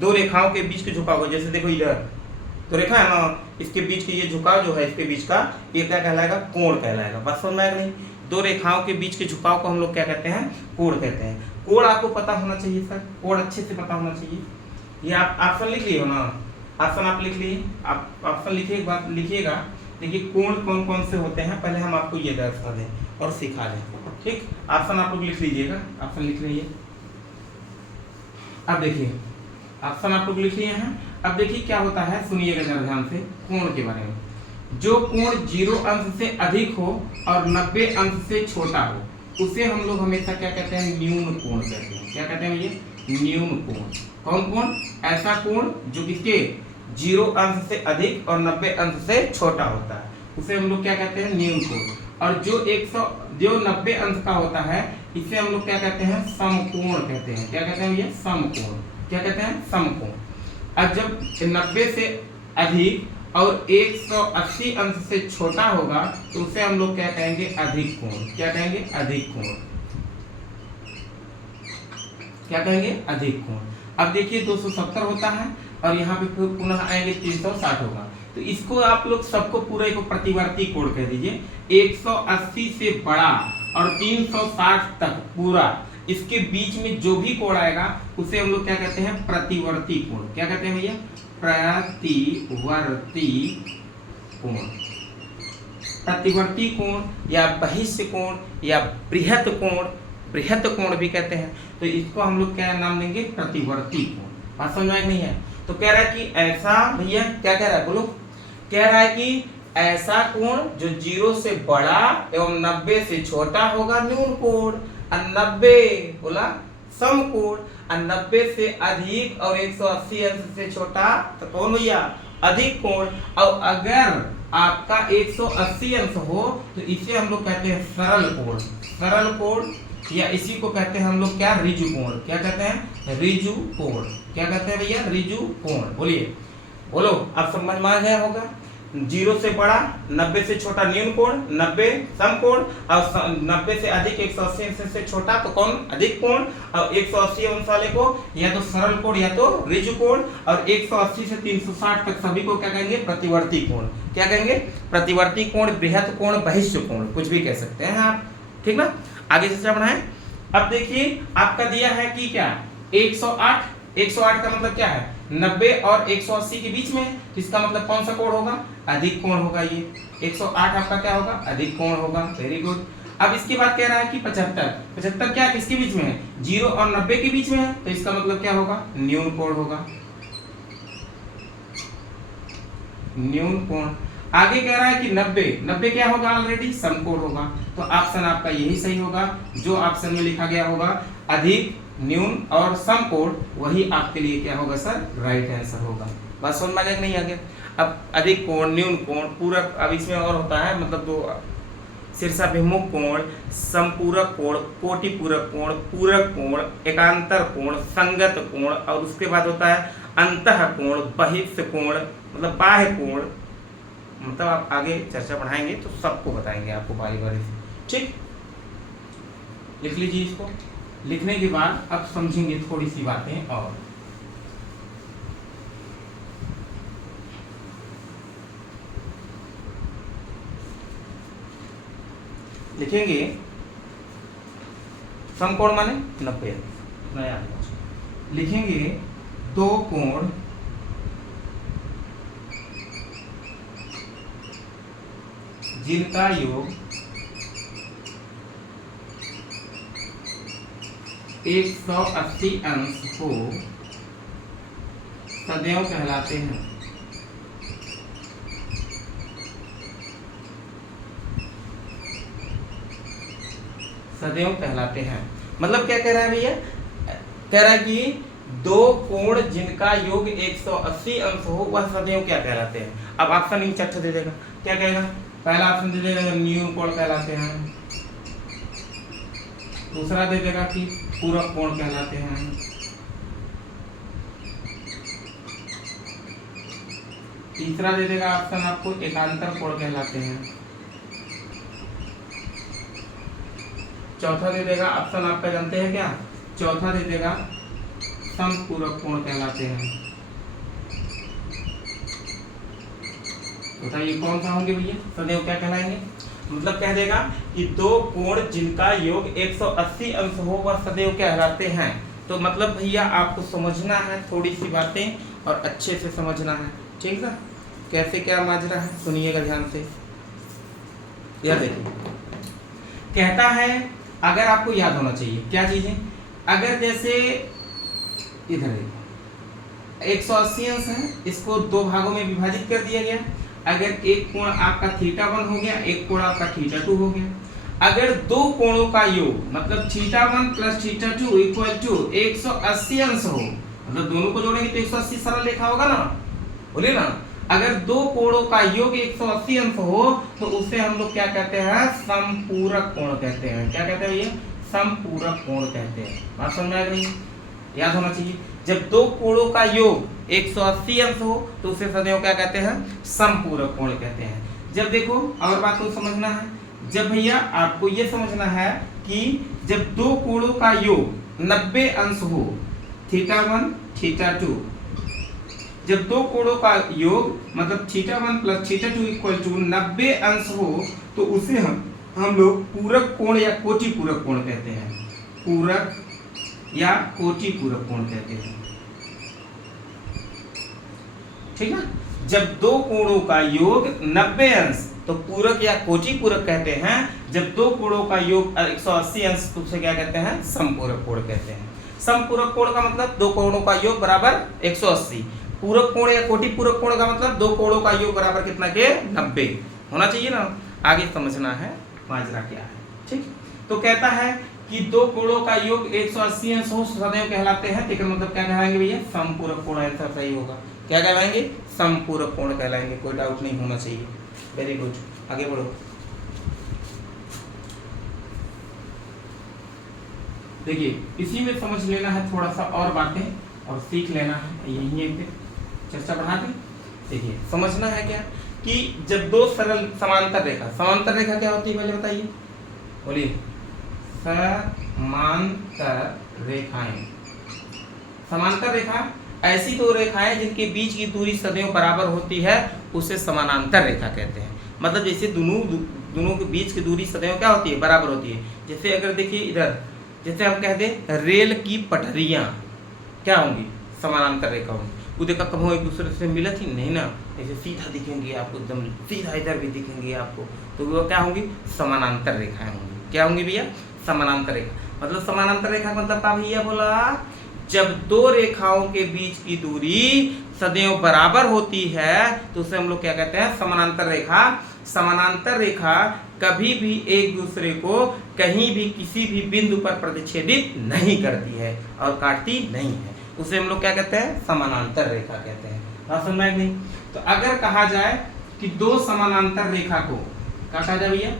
दो रेखाओं के बीच के झुकाव को। जैसे देखो इधर तो रेखा है ना, इसके बीच के ये झुकाव जो है, इसके बीच का ये क्या कहलाएगा, कोण कहलाएगा। बात समझ में आएगा नहीं। दो रेखाओं के बीच के झुकाव को हम लोग क्या कहते हैं, कोण कहते हैं। कोण आपको पता होना चाहिए सर, कोण अच्छे से पता होना चाहिए। ये आप ऑप्शन लिख लिए हो ना, ऑप्शन आप लिख लिए, आप ऑप्शन लिखिए, एक बात लिखिएगा। देखिए कोण कौन कौन से होते हैं, पहले हम आपको ये दर्शा दें और सिखा दें, ठीक। ऑप्शन आप लोग लिख लीजिएगा, ऑप्शन लिख लीजिए। अब देखिए ऑप्शन आप लोग लिख लिए हैं। अब देखिए क्या होता है, सुनिएगा जरा ध्यान से कोण के बारे में। जो कोण 0 अंश से अधिक हो और 90 अंश से छोटा हो उसे हम लोग हमेशा क्या कहते हैं, न्यून कोण कहते हैं। क्या कहते हैं ये, न्यून कोण। कौन कोण, ऐसा कोण जो किसके 0 अंश से अधिक और 90 अंश से छोटा होता है उसे हम लोग क्या कहते हैं, न्यून कोण। और जो 90 अंश का होता है इसे हम लोग क्या कहते हैं, समकोण कहते हैं। क्या कहते हैं ये, समकोण। क्या कहते हैं, समकोण। अब जब 90 से अधिक और 180 अंश से छोटा होगा तो उसे हम लोग क्या कहेंगे, अधिक कोण। क्या कहेंगे, अधिक कोण। क्या कहेंगे, अधिक कोण। अब देखिए 270 होता है और यहाँ पे फिर पुनः आएंगे 360 होगा, तो इसको आप लोग सबको पूरे को प्रतिवर्ती कोण कह दीजिए। 180 से बड़ा और 360 तक पूरा, इसके बीच में जो भी कोण आएगा उसे हम लोग क्या कहते हैं, प्रतिवर्ती कोण। क्या कहते हैं भैया, प्रतिवर्ती कोण। प्रतिवर्ती कोण या बहिष्य कोण या बृहत कोण, बृहत कोण भी कहते हैं। तो इसको हम लोग क्या नाम देंगे, प्रतिवर्ती कोण। बात समझ में नहीं है। तो कह रहा है कि ऐसा, भैया क्या कह रहा है बोलो, कह रहा है कि ऐसा कोण जो 0 से बड़ा एवं 90 से छोटा होगा न्यून कोण, और 90 बोला सम कोण, और 90 से अधिक और 180 अंश से छोटा तो कौन भैया अधिक कोण। और अगर आपका 180 अंश हो तो इसे हम लोग कहते हैं सरल कोण, सरल कोण, या इसी को कहते हैं हम लोग क्या ऋजु कोण। क्या कहते हैं ऋजु कोण। क्या कहते हैं भैया ऋजु कोण। बोलिए बोलो, अब समझ में आ गया होगा। 0 से बड़ा 90 से छोटा न्यून कोण, 90 सम कोण, और 90 से अधिक 180 अंश से छोटा तो कौन अधिक कोण। और 180 अंश वाले को या तो सरल कोण या तो ऋजु कोण, और 180 से 360 तक सभी को क्या कहेंगे प्रतिवर्ती कोण। क्या कहेंगे प्रतिवर्ती कोण, बृहत कोण, बहिष्ठ कोण, कुछ भी कह सकते हैं आप, ठीक ना। आगे चर्चा बढ़ाएं। अब देखिए आपका दिया है कि क्या 108, 108 का मतलब क्या है 90 और 180 के बीच में है, तो इसका मतलब कौन सा कोण होगा अधिक कोण होगा। ये 108 आपका क्या होगा अधिक कोण होगा। Very good. अब इसके बाद कह रहा है कि 75, 75 क्या किसके बीच में है 0 और 90 के बीच में है, तो इसका मतलब क्या होगा न्यून कोण होगा, न्यून कोण। आगे कह रहा है कि 90, 90 क्या होगा ऑलरेडी समकोण होगा, तो ऑप्शन आपका यही सही होगा। जो ऑप्शन में लिखा गया होगा अधिक न्यून और समकोण वही आपके लिए क्या होगा सर राइट आंसर होगा। बात समझ में आ गया नहीं आ गया। अब अधिक कोण, न्यून कोण, पूरक, अब इसमें और होता है मतलब दो शीर्षाभिमुख कोण, समपूरक कोण, कोटि पूरक कोण, पूरक कोण, एकांतर कोण, संगत कोण, और उसके बाद होता है अंतः कोण, बहिष्ठ कोण मतलब बाह्य कोण। मतलब आप आगे चर्चा बढ़ाएंगे तो सबको बताएंगे आपको बारी बारी से, ठीक। लिख लीजिए इसको। लिखने के बाद अब समझेंगे थोड़ी सी बातें और। लिखेंगे समकोण माने 90, नया लिखेंगे दो कोण जिनका योग 180 अंश को सदैव कहलाते हैं। सदैव कहलाते हैं मतलब क्या कह रहा है भैया, कह रहा है कि दो कोण जिनका योग 180 अंश हो वह सदैव क्या कहलाते हैं। अब ऑप्शन इन चर्चा दे देगा, क्या कहेगा, पहला ऑप्शन दे देगा न्यून कोण कहलाते हैं, दूसरा दे देगा कि पूरक कोण कहलाते हैं, तीसरा दे देगा ऑप्शन आपको एकांतर कोण कहलाते हैं, चौथा दे देगा ऑप्शन आपका जानते हैं क्या, चौथा दे देगा समपूरक कोण कहलाते हैं। बताइए कौन सा होंगे भैया सदैव क्या कहलाएंगे। मतलब कह देगा कि दो कोण जिनका योग 180 अंश हो वह सदैव कहलाते हैं। तो मतलब भैया आपको समझना है थोड़ी सी बातें और अच्छे से समझना है, ठीक ना। कैसे क्या माजरा है सुनिएगा ध्यान से। यह देखिए कहता है, अगर आपको याद होना चाहिए क्या चीजें, अगर जैसे इधर 180 अंश है, इसको दो भागों में विभाजित कर दिया गया। अगर एक कोण आपका θ1 हो गया, एक कोण आपका θ2 हो गया। अगर दो कोणों का योग मतलब θ1 प्लस θ2 इक्वल टू 180 अंश हो, मतलब दोनों को जोड़ेंगे तो 180 सरल रेखा होगा ना, बोलिए ना। अगर दो कोणों का योग 180 अंश हो तो उसे हम लोग क्या कहते हैं समपूरक कोण कहते हैं। क्या कहते हैं भैया समपूरक कोण कहते हैं। बात समझ में आ गई, याद होना चाहिए। जब दो कोणों का योग 180 अंश हो तो उसे सदैव क्या कहते हैं समपूरक कोण कहते हैं। जब देखो और बात को समझना है, जब भैया आपको ये समझना है कि जब दो कोणों का योग 90 अंश हो θ1 θ2, जब दो कोणों का योग मतलब θ1 प्लस θ2 इक्वल टू 90 अंश हो तो उसे हम लोग पूरक कोण या कोटि पूरक कोण कहते हैं। पूरक या कोटि पूरक कोण कहते हैं, ठीक है। जब दो कोणों का योग 90 अंश तो पूरक या कोटि पूरक कहते हैं। जब दो कोणों का योग 180 अंश तो उसे क्या कहते हैं समपूरक कोण कहते हैं। समपूरक कोण का मतलब दो कोणों का योग बराबर 180, पूरक कोण या कोटि पूरक कोण का मतलब दो कोणों का योग बराबर कितना के 90 होना चाहिए ना। आगे समझना है माजरा क्या है, ठीक। तो कहता है कि दो कोणों का योग 180 अंश सदैव कहलाते हैं। ठीक है, मतलब क्या कहलाएंगे भैया, समपूरक कोण। आंसर सही होगा, क्या कहलाएंगे, समपूरक कोण कहलाएंगे, कोई डाउट नहीं होना चाहिए। वेरी गुड, आगे बढ़ो। देखिए इसी में समझ लेना है थोड़ा सा और बातें और सीख लेना है, यही एक चर्चा बढ़ा दें। देखिए समझना है क्या कि जब दो सरल समांतर रेखा, समांतर रेखा क्या होती है पहले बताइए, बोलिए। समांतर रेखाएं, समांतर रेखा ऐसी दो रेखाएं जिनके बीच की दूरी सदैव बराबर होती है, उसे समानांतर रेखा कहते हैं। मतलब जैसे दोनों के बीच की दूरी सदैव क्या होती है, बराबर होती है। जैसे अगर देखिए इधर, जैसे हम कह दें रेल की पटरियां क्या होंगी, समानांतर रेखा होंगी। वो देखा कब एक दूसरे से मिला थी नहीं ना, ऐसे सीधा दिखेंगे आपको, एकदम सीधा इधर भी दिखेंगे आपको, तो वो क्या होंगी, समानांतर रेखाएं होंगी। क्या होंगी भैया, समानांतर रेखा। मतलब समानांतर रेखा का मतलब क्या भैया बोला, जब दो रेखाओं के बीच की दूरी सदैव बराबर होती है तो उसे हम लोग क्या कहते हैं, समानांतर रेखा। समानांतर रेखा कभी भी एक दूसरे को कहीं भी किसी भी बिंदु पर प्रतिच्छेदित नहीं करती है और काटती नहीं है, उसे हम लोग क्या कहते हैं, समानांतर रेखा कहते हैं। बात समझ में नहीं। तो अगर कहा जाए कि दो समानांतर रेखा को क्या कहा जाए भैया,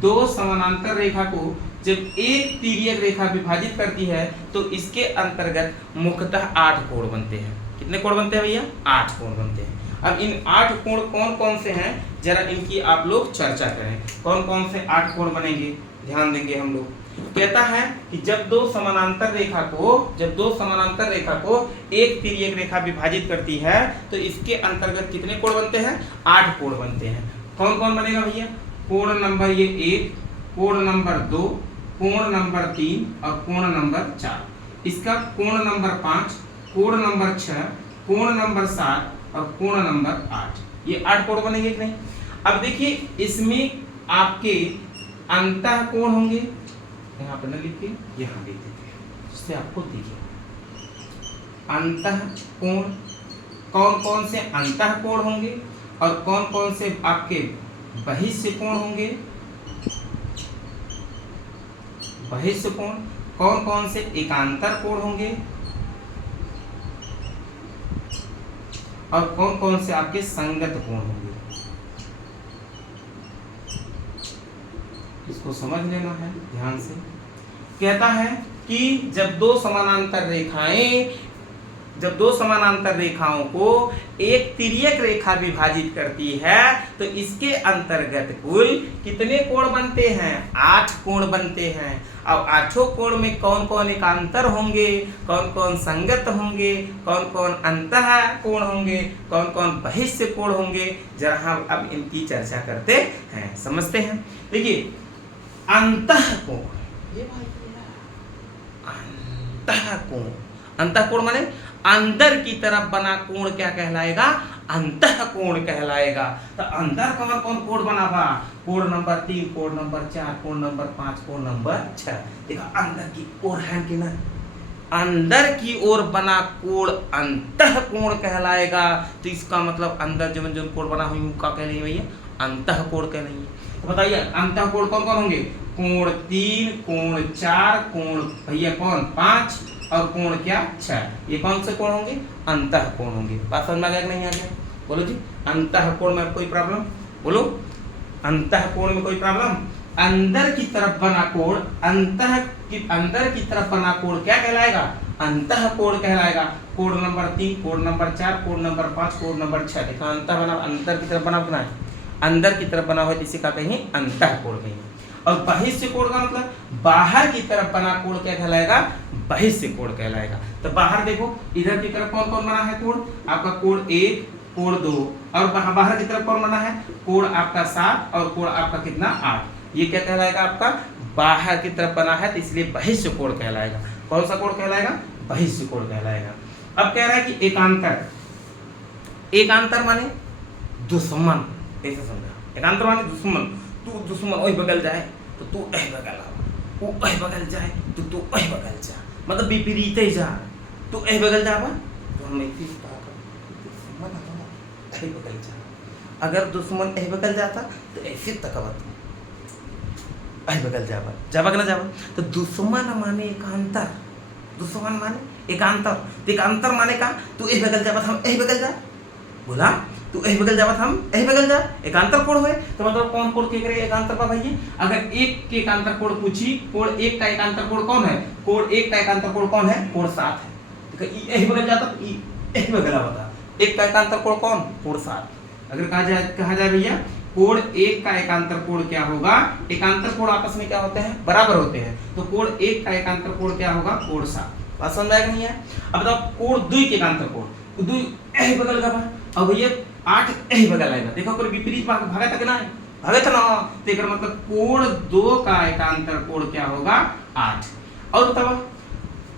दो समानांतर रेखा को जब एक तिर्यक रेखा विभाजित करती है तो इसके अंतर्गत मुख्यतः 8 कोण बनते हैं। कितने कोण बनते हैं भैया, 8 कोण बनते हैं। अब इन 8 कोण कौन कौन से हैं, जरा इनकी आप लोग चर्चा करें। कौन कौन से 8 कोण बनेंगे, ध्यान देंगे हम लोग। कहता है कि जब दो समानांतर रेखा को एक तिर्यक रेखा विभाजित करती है तो इसके अंतर्गत कितने कोण बनते हैं, 8 कोण बनते हैं। कौन कौन बनेगा भैया, कोण नंबर ये 1, कोण नंबर 2, कोण नंबर 3 और कोण नंबर 4। इसका कोण नंबर 5, कोण नंबर 6, कोण नंबर 7 और कोण नंबर 8। ये 8 कोण बनेंगे कि नहीं। अब देखिए इसमें आपके अंतः कोण होंगे, यहाँ पर न लिख के यहाँ लिख देते हैं जिससे आपको दिखे। अंतः कोण, कौन कौन से अंतः कोण होंगे और कौन कौन से आपके बहिष्य कोण होंगे। बहिष्य कोण, कौन कौन से एकांतर कोण होंगे और कौन कौन से आपके संगत कोण होंगे। इसको समझ लेना है ध्यान से। कहता है कि जब दो समानांतर रेखाओं को एक तिर्यक रेखा विभाजित करती है तो इसके अंतर्गत कुल कितने कोण बनते हैं, 8 कोण बनते हैं। अब 8 कोण में कौन कौन एकांतर होंगे, कौन कौन संगत होंगे, कौन कौन अंतः कोण होंगे, कौन कौन बहिष्य कोण होंगे, जरा हम अब इनकी चर्चा करते हैं, समझते हैं। देखिए अंतः कोण, ये भाई अंतः कोण, अंतः कोण माने अंदर की तरफ बना कोण क्या कहलाएगा, अंतः कोण कहलाएगा। तो अंदर कौन कौन कोण बना बा, कोण नंबर 3, कोण नंबर 4, कोण नंबर 5, कोण नंबर 6। देखा अंदर की ओर है कि ना, अंदर की ओर बना कोण अंतः कोण कहलाएगा। तो इसका मतलब अंदर जो जो कोण बना हुई क्या कहलाएंगे भैया, अंतः कोण कहलाएंगे। तो बताइए अंतः कोण कौन कौन होंगे, कोण 3, कोण 4, कोण भैया कौन 5 और कोण क्या 6। ये कौन से कोण होंगे, अंतः कोण होंगे। बात समझ में आ गया नहीं आ गया, बोलो जी। अंतः कोण में कोई प्रॉब्लम, बोलो अंतः कोण में कोई प्रॉब्लम। अंदर की तरफ बना कोण, अंदर की तरफ बना कोण क्या कहलाएगा, अंतः कोण कहलाएगा। कोण नंबर 3, कोण नंबर 4, कोण नंबर 5, कोण नंबर 6। देखा अंतः बना, अंदर की तरफ बना कितना है, अंदर की तरफ बना हुआ इसी का कहीं अंतः कोण कहीं। और बहिष्य कोण का मतलब बाहर की तरफ बना कोण क्या कहलाएगा, बहिष्य कोण कहलाएगा। तो बाहर देखो इधर की तरफ कौन कौन बना है कोण, आपका कोण 1, कोण 2 और बाहर की तरफ कौन बना है, कोण आपका 7 और कोण आपका कितना 8। ये क्या कहलाएगा, आपका बाहर की तरफ बना है तो इसलिए बहिष्य कोण कहलाएगा। कौन सा कोण कहलाएगा, बहिष्य कोण कहलाएगा। अब कह रहा है कि एकांतर, एकांतर माने दुश्मन, ऐसे समझा। एकांतर माने दुश्मन, तू दुश्मन ओह बगल जाए तो तू एह बगल आ, वो एह बगल जाए तो तू एह बगल जा, मतलब विपरीत ही जा। तू एह बगल जा तो हम एक अही बगल जा। अगर दुश्मन अही बगल जाता तो ऐसे तकवत अही बगल जावा, जावा कि ना जावा। तो दुश्मन माने एकांतर, दुश्मन माने एकांतर, तो एकांतर माने का तू अही बगल जावा हम अही बगल जा, बोला तू अही बगल जावा हम अही बगल जा, एकांतर कोण हुए। तो मतलब कौन कोण के करे एकांतर का भैया। अगर एक के एकांतर कोण पूछी, कोण एक का एकांतर कोण कौन है, कोण एक का एकांतर कोण कौन है, कोण 7 है। तो यही बगल जाता तो यही बगल आवता। एक का एकांतर कोण कौन, कोण 7। अगर कहा जाए भैया कोण एक का एकांतर कोण क्या होगा, एकांतर कोण आपस में क्या होते हैं, बराबर होते हैं। तो कोण एक का एकांतर कोण क्या होगा, कोण 7। बात समझ आएगा नहीं है। अब बताओ कोण 2 के एकांतर कोण, 2 यही बगल का बा, अब भैया 8 यही बगल आएगा। देखो कोई विपरीत भागा तक ना है, भागे तो ना, तो एक मतलब कोण 2 का एकांतर कोण क्या होगा, 8। और बताओ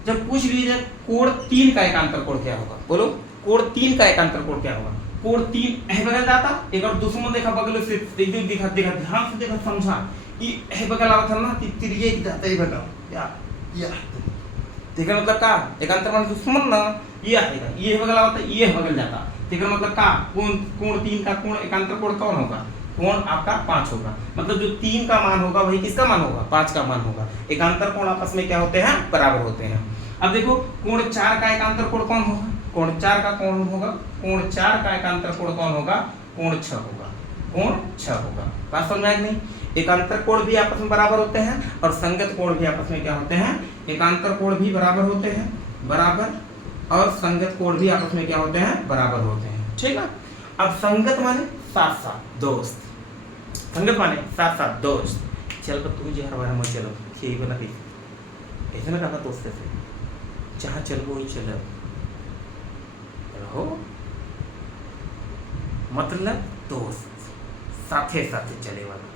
जब पूछ लीजिए कोण 3 का एकांतर कोण क्या होगा, बोलो कोण 3 का एकांतर कोण क्या होगा। कोण 3 यही बगल जाता, एक और दुश्मन देखा बगल से एकदम दिखा ध्यान से देखा समझा कि यही बगल आवता ना, तिरिये की जाता यही बगल या देखा मतलब का एकांतर माने दुश्मन ना, ये आएगा ये बगल आवता ये बगल जाता। देखा मतलब का कोण 3 का कोण एकांतर कोण कौन होगा, कोण आपका 5 होगा। मतलब जो 3 का मान होगा वही किसका मान होगा, 5 का मान होगा। एकांतर कोण आपस में क्या होते हैं, बराबर होते हैं। अब देखो कोण 4 का एकांतर कोण कौन होगा, कोण 4 का कौन होगा, कोण 4 का एकांतर कोण कौन होगा, कोण 6 होगा, कोण 6 होगा। बात समझ में नहीं। एकांतर कोण भी आपस में बराबर होते हैं और संगत कोण भी आपस में क्या होते हैं, एकांतर कोण भी बराबर होते हैं, बराबर, और संगत कोण भी आपस में क्या होते हैं, बराबर होते हैं। ठीक है। अब संगत माने साथ साथ दोस्त, संगत माने साथ साथ दोस्त। चल तो तू जो हर बार मत चलो यही बना दी ऐसे ना कहा दोस्त से जहाँ चलो वही चलो रहो, मतलब दोस्त साथे साथे चले वाला,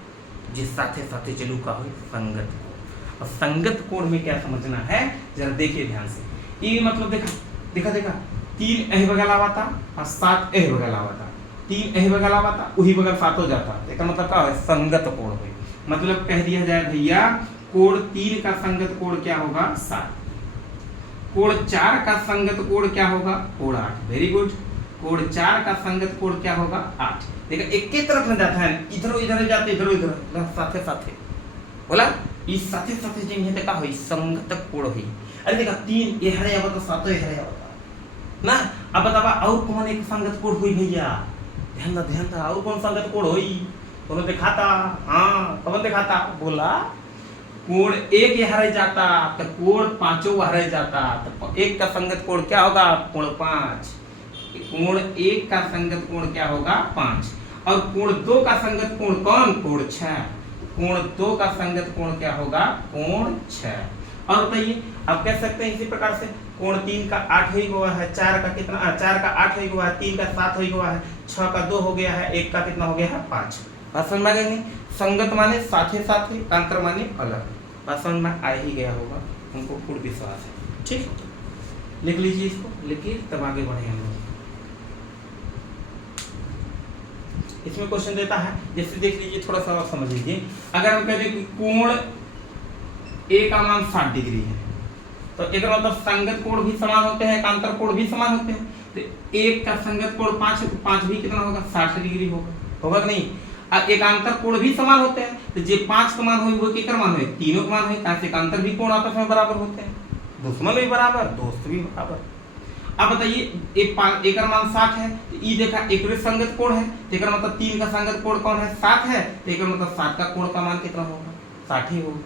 जिस साथे साथे चलू का हो संगत। और संगत कोण में क्या समझना है जरा देखिए ध्यान से। ये मतलब देखा 3 यही बगल आवता और 7 यही बगल आवता, 3 यही बगल आवता वही बगल 7 हो जाता। इसका मतलब क्या है, संगत कोण हुई। मतलब कह दिया जाए भैया कोण 3 का संगत कोण क्या होगा, 7। कोण 4 का संगत कोण क्या होगा, कोण 8। Very good. कोण 4 का संगत कोण क्या होगा, 8। देखा एक के तरफ में जाता है, इधर जाते इधर साथे साथे बोला इस साथे साथे जिंगे का हुई संगत कोण हुई। अरे देखा 3 ये हरे आवता 7 ये हरे आवता ना। अब बतावा और कौन एक संगत कोण हुई भैया, ध्यान दा और कौन संगत कोण हुई, कौन दिखाता, हाँ कौन दिखाता, बोला कोण 1 हरे जाता तो कोण 5 हरे जाता। तो 1 का संगत कोण क्या होगा, कोण 5। कोण 1 का संगत कोण क्या होगा, 5। और कोण 2 का संगत कोण कौन, कोण 6। कोण 2 का संगत कोण क्या होगा, कोण 6। और बताइए अब कह सकते हैं इसी प्रकार से कोण 3 का 8 ही हुआ है, 4 का कितना, 4 का 8 ही हुआ है, 3 का 7 ही हुआ है, 6 का 2 हो गया है, 1 का कितना हो गया है, 5। बात समझ में आ गई नहीं। संगत माने साथे साथे, एकांतर माने अलग। बात समझ में आ ही गया होगा, हमको पूर्ण विश्वास है। ठीक, लिख लीजिए इसको, लिखिए तब आगे बढ़े हम लोग। इसमें क्वेश्चन देता है, जैसे देख लीजिए थोड़ा सा और समझ लीजिए। अगर हम कहते हैं कोण ए का मान 60 डिग्री है तो एक मतलब संगत कोण भी समान होते हैं, एकांतर कोण भी समान होते हैं। तो 1 का संगत कोण 5 है तो 5 भी कितना होगा, 60 डिग्री होगा कि नहीं। अब एकांतर कोण भी समान होते हैं तो जो 5 का मान हुई वो केकर मान हुई, तीनों का मान हुई। कहां से एकांतर भी कोण आपस में बराबर होते हैं, दुश्मन भी बराबर दोस्त भी बराबर। अब बताइए एक मान 60 है तो ई देखा एक संगत कोण है तो एक मतलब 3 का संगत कोण कौन है, 7 है। तो एक मतलब 7 का कोण का मान कितना होगा, 60 ही होगा।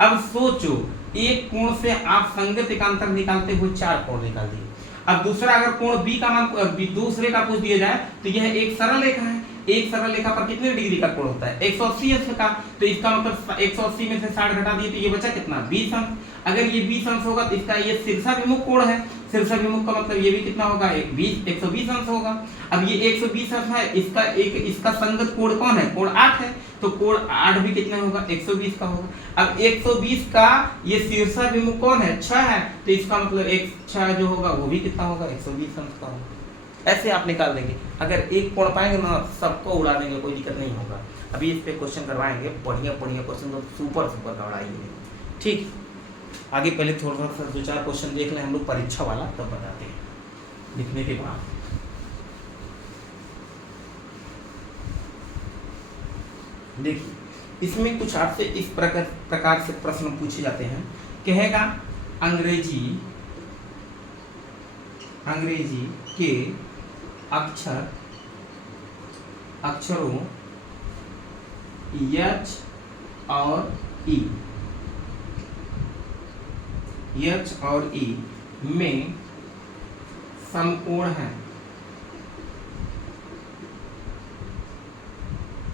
अब सोचो एक कोण से आप संगत एकांतर निकालते हुए 4 कोण निकाल दिए। अब दूसरा अगर कोण बी का मान दूसरे का पूछ दिया जाए तो यह एक सरल रेखा है, एक सरल रेखा पर कितने डिग्री का कोण होता है, 180 अंश का। तो इसका मतलब 180 में से 60 घटा दिए तो ये बचा कितना, 20 अंश। अगर ये 20 अंश होगा तो इसका ये शीर्षाभिमुख कोण है, शीर्षाभिमुख का मतलब ये भी कितना होगा, 120 अंश होगा। अब ये 120 अंश है, इसका संगत कोण कौन है, कोण 8 है। तो कोण 8 भी कितना होगा, 120 का होगा। अब 120 का ये शीर्षाभिमुख कौन है, 6 है। तो इसका मतलब 6 जो होगा वो भी कितना होगा, 120 अंश का होगा। ऐसे आप निकाल देंगे। अगर एक कोण पाएंगे ना सबको उड़ा देंगे, कोई दिक्कत नहीं होगा। अभी इस पे क्वेश्चन करवाएंगे, बढ़िया क्वेश्चन तो सुपर करवाएंगे। ठीक, आगे पहले थोड़ा सा 2-4 क्वेश्चन देख लें हम लोग परीक्षा वाला, तब बताते हैं लिखने के बाद। देखिए इसमें कुछ आपसे इस प्रकार से प्रश्न पूछे जाते हैं। कहेगा अंग्रेजी के अक्षरों एच और ई में समकोण है,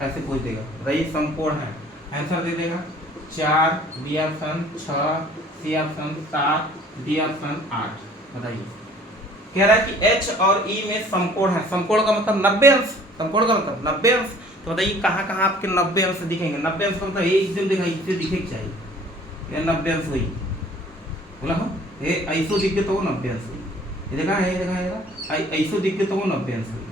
ऐसे पूछ देगा, बताइए समकोण है, आंसर दे देगा 4, B option 6, C option 7, D option 8। बताइए कह रहा है कि एच और ई में समकोण है, समकोण का मतलब 90 अंश, समकोण का मतलब 90 अंश। तो बताइए कहाँ कहाँ आपके 90 अंश दिखेंगे? 90 अंश का मतलब एकदम दिखाई इससे दिखे चाहिए, ये 90 अंश हुई, बोला हो ये ऐसो दिख तो वो 90 अंश हुई, ये देखा है, ऐसो दिख तो वो 90 अंश हुई।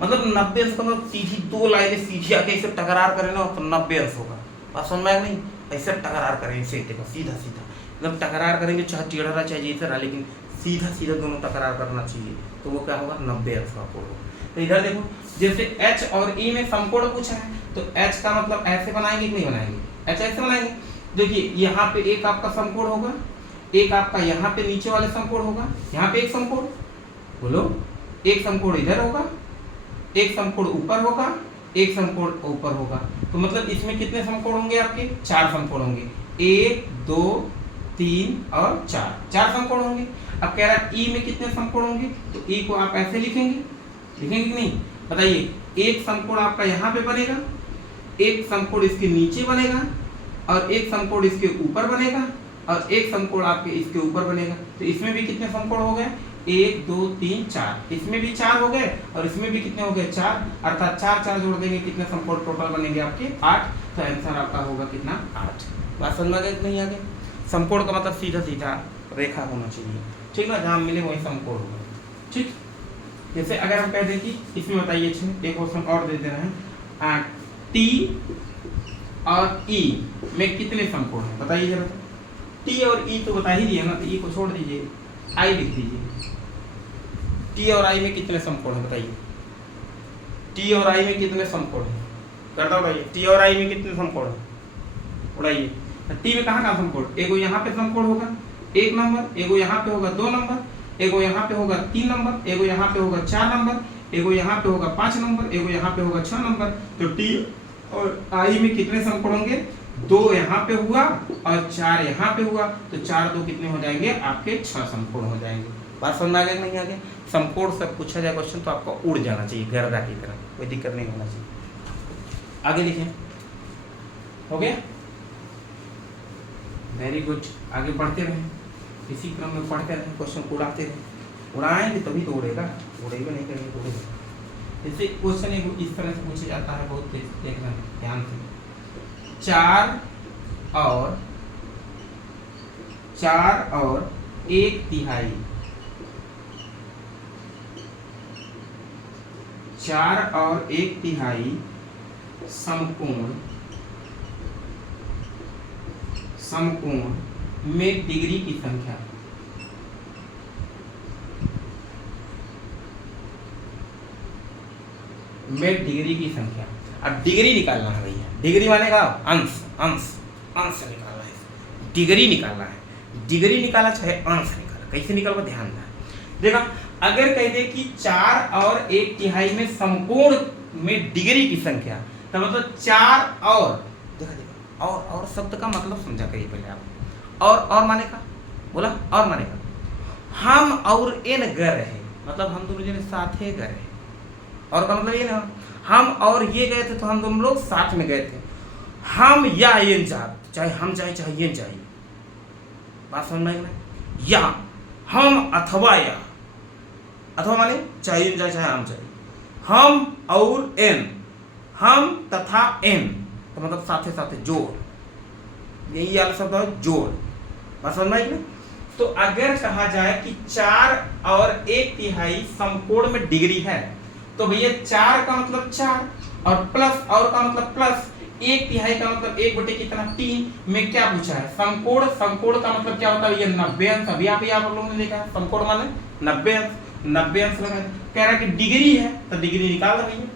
मतलब 90 अंश का मतलब सीधी दो लाइनें सीधी आके इसे टकरार करें ना तो 90 अंश होगा। बात समझ में आया नहीं? ऐसे टकरार करें इसे, देखो सीधा सीधा, मतलब टकरार करेंगे, चाहे टेढ़ा रहा चाहे जैसे रहा, लेकिन सीधा सीधा दोनों टकरार करना चाहिए, तो वो क्या होगा? 90 अंश का कोण होगा। तो इधर देखो जैसे H और E में समकोण पूछा है, तो H का मतलब ऐसे बनाएंगे कि नहीं बनाएंगे? H ऐसे बनाएंगे। देखिए यहाँ पे एक आपका समकोण होगा, एक आपका यहाँ पे नीचे वाले समकोण होगा, यहाँ पे एक समकोण, बोलो एक समकोण इधर होगा, एक समकोण ऊपर होगा, एक समकोण ऊपर होगा। तो मतलब इसमें कितने समकोण होंगे आपके? 4 समकोण होंगे, 1 2 3 और 4 समकोण होंगे। अब कह रहा है ई में कितने समकोण होंगे? तो ई को आप ऐसे लिखेंगे कि नहीं? बताइए एक समकोण आपका यहाँ पे बनेगा, एक समकोण इसके नीचे बनेगा, और एक समकोण इसके ऊपर बनेगा, और एक समकोण आपके इसके ऊपर बनेगा। तो इसमें भी कितने समकोण हो गए? 1 2 3 4, इसमें भी 4 हो गए, और इसमें भी कितने हो गए? 4, अर्थात 4 जोड़ देंगे, कितने समकोण टोटल बनेंगे आपके? 8। तो आंसर आपका होगा कितना? 8। बात समझ में गई नहीं? आगे समकोण का मतलब सीधा सीधा रेखा होना चाहिए, ठीक ना, जहाँ मिले वही समकोण होगा, ठीक। जैसे अगर हम कह दें कि इसमें बताइए, एक क्वेश्चन और दे दे रहे हैं, टी और ई में कितने समकोण हैं? बताइए जरा। टी और ई तो बता ही दिया ना, तो ई को छोड़ दीजिए, आई लिख दीजिए। टी और आई में कितने समकोण हैं? बताइए टी और आई में कितने समकोण हैं? करता उड़ाइए, टी और आई में कितने समकोण हैं? उड़ाइए। टी में कहाँ समकोण? एगो यहाँ पे समकोण होगा 1 नंबर, एगो यहाँ पे होगा 2 नंबर, एगो यहाँ पे होगा 3 नंबर, एगो यहाँ पे होगा 4 नंबर, एगो यहाँ पे होगा 5 नंबर, एगो यहाँ पे होगा 6 नंबर। तो टी और आई में कितने समकोण होंगे? 2 यहाँ पे हुआ और 4 यहाँ पे हुआ, तो 4 2 कितने हो जाएंगे? आपके 6 समकोण हो जाएंगे। बात समझ में आ गया नहीं? आ गया? समकोण से पूछा जाए क्वेश्चन तो आपको उड़ जाना चाहिए गर्दा की तरह, कोई दिक्कत नहीं होना चाहिए। आगे लिखें, हो गया? Very good. आगे बढ़ते रहें, इसी क्रम में पढ़ते रहें, क्वेश्चन को उड़ाते रहें। उड़ाएंगे तभी तो उड़ेगा, उड़ेगा नहीं करेंगे तो उड़ेगा। जैसे क्वेश्चन इस तरह से पूछा जाता है, बहुत देखना ध्यान से। 4 और 1 तिहाई, 4 और 1 तिहाई समकोण में डिग्री की संख्या, में डिग्री की संख्या। अब डिग्री निकालना है भैया, डिग्री माने का अंश, अंश निकालना है, डिग्री निकालना है। डिग्री निकाला चाहे अंश निकाला, कैसे निकालना ध्यान देना। देखा अगर कह दे कि 4 और 1 तिहाई में समकोण में डिग्री की संख्या, तो मतलब 4 और, देखा और शब्द का मतलब समझा करिए पहले आप। और माने का बोला, और माने का हम और एन गए रहे, मतलब हम दोनों जने साथ ही गए। और का मतलब ये ना, हम और ये गए थे तो हम दोनों लोग साथ में गए थे। हम या एन जाते, चाहे हम जाए चाहे ये जाए, बात समझ में आई? या हम अथवा या, अथवा माने चाहे एन जाए चाहे हम जाए। हम और एन, हम तथा एन, तो मतलब साथे साथे जोड़, यही वाला शब्द है जोड़। बात समझ में आई ना? तो अगर कहा जाए कि 4 और 1 तिहाई समकोण में डिग्री है, तो भैया 4 का मतलब 4 और प्लस और का मतलब प्लस, 1 तिहाई का मतलब 1 बटे कितना 3 में क्या पूछा है? समकोण। समकोण का मतलब क्या होता है? ये 90 अंश। अभी आप लोगों ने देखा है समकोण माने 90 अंश, 90 अंश लगा। कह रहा है कि डिग्री है तो डिग्री निकाल दो भैया।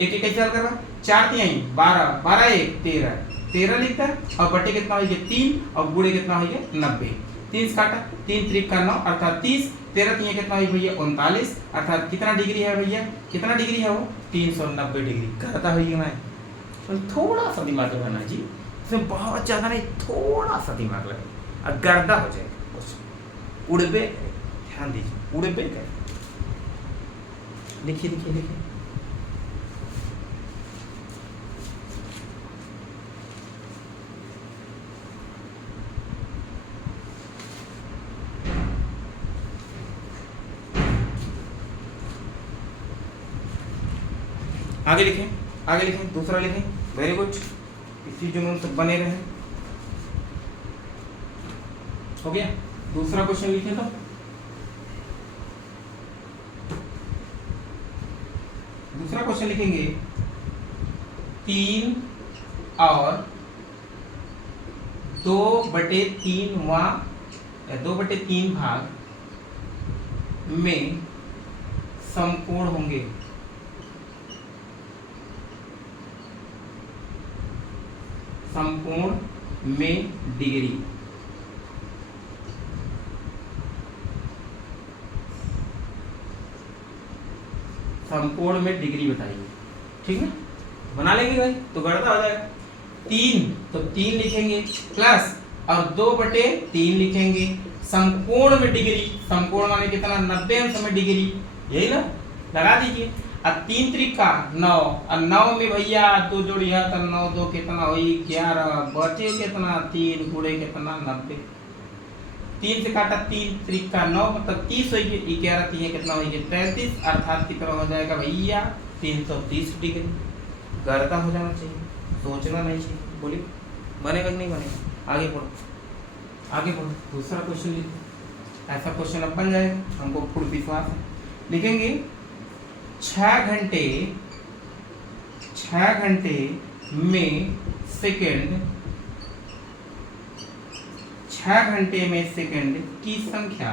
एक कैसे हल कर रहा है? 4 तिहाई 12, 12 एक 13, 13 लिखता है और बटे कितना हो गया 3 और गुणे कितना हो गया 90। 3 से काटा 3 त्रिक का 9 अर्थात 30, 13 तिहाई कितना हुई भैया 39 अर्थात कितना डिग्री है भैया, कितना डिग्री है वो 390 डिग्री। करता हुई मैं तो थोड़ा सा दिमाग लगाना जी, इसमें बहुत ज्यादा नहीं, थोड़ा सा दिमाग लगे और गर्दा हो जाएगा, उड़बे ध्यान दीजिए, उड़बे करे। लिखिए लिखिए लिखिए। आगे लिखें, आगे लिखें, दूसरा लिखें। वेरी गुड, इसी जुनून से बने रहे। हो गया, दूसरा क्वेश्चन लिखें। तो दूसरा क्वेश्चन लिखेंगे 3 और 2/3 भाग में समकोण होंगे। समकोण में डिग्री, समकोण में डिग्री बताइए। ठीक है, बना लेंगे भाई तो गणता हो जाएगा। 3 तो 3 लिखेंगे प्लस और 2/3 लिखेंगे। समकोण में डिग्री, समकोण माने कितना 90 अंश में डिग्री, यही ना, लगा दीजिए। अब 3 त्रिक का 9 और 9 में भैया 2 जोड़िया तो 9 2 कितना हुई 11, बचे कितना 3 गुणे कितना 90। 3 से काटा 3 त्रिक का 9 मतलब 30 होगी, 11 3 कितना होगी 33 अर्थात कितना हो जाएगा भैया 330 डिग्री। गर्दा हो जाना चाहिए, सोचना नहीं चाहिए। बोलिए बनेगा कि नहीं बनेगा? आगे पढ़ो, आगे पढ़ो। दूसरा क्वेश्चन लिखो, ऐसा क्वेश्चन अब बन जाएगा, हमको पूर्ण विश्वास है। लिखेंगे 6 घंटे में सेकंड, 6 घंटे में सेकंड की संख्या,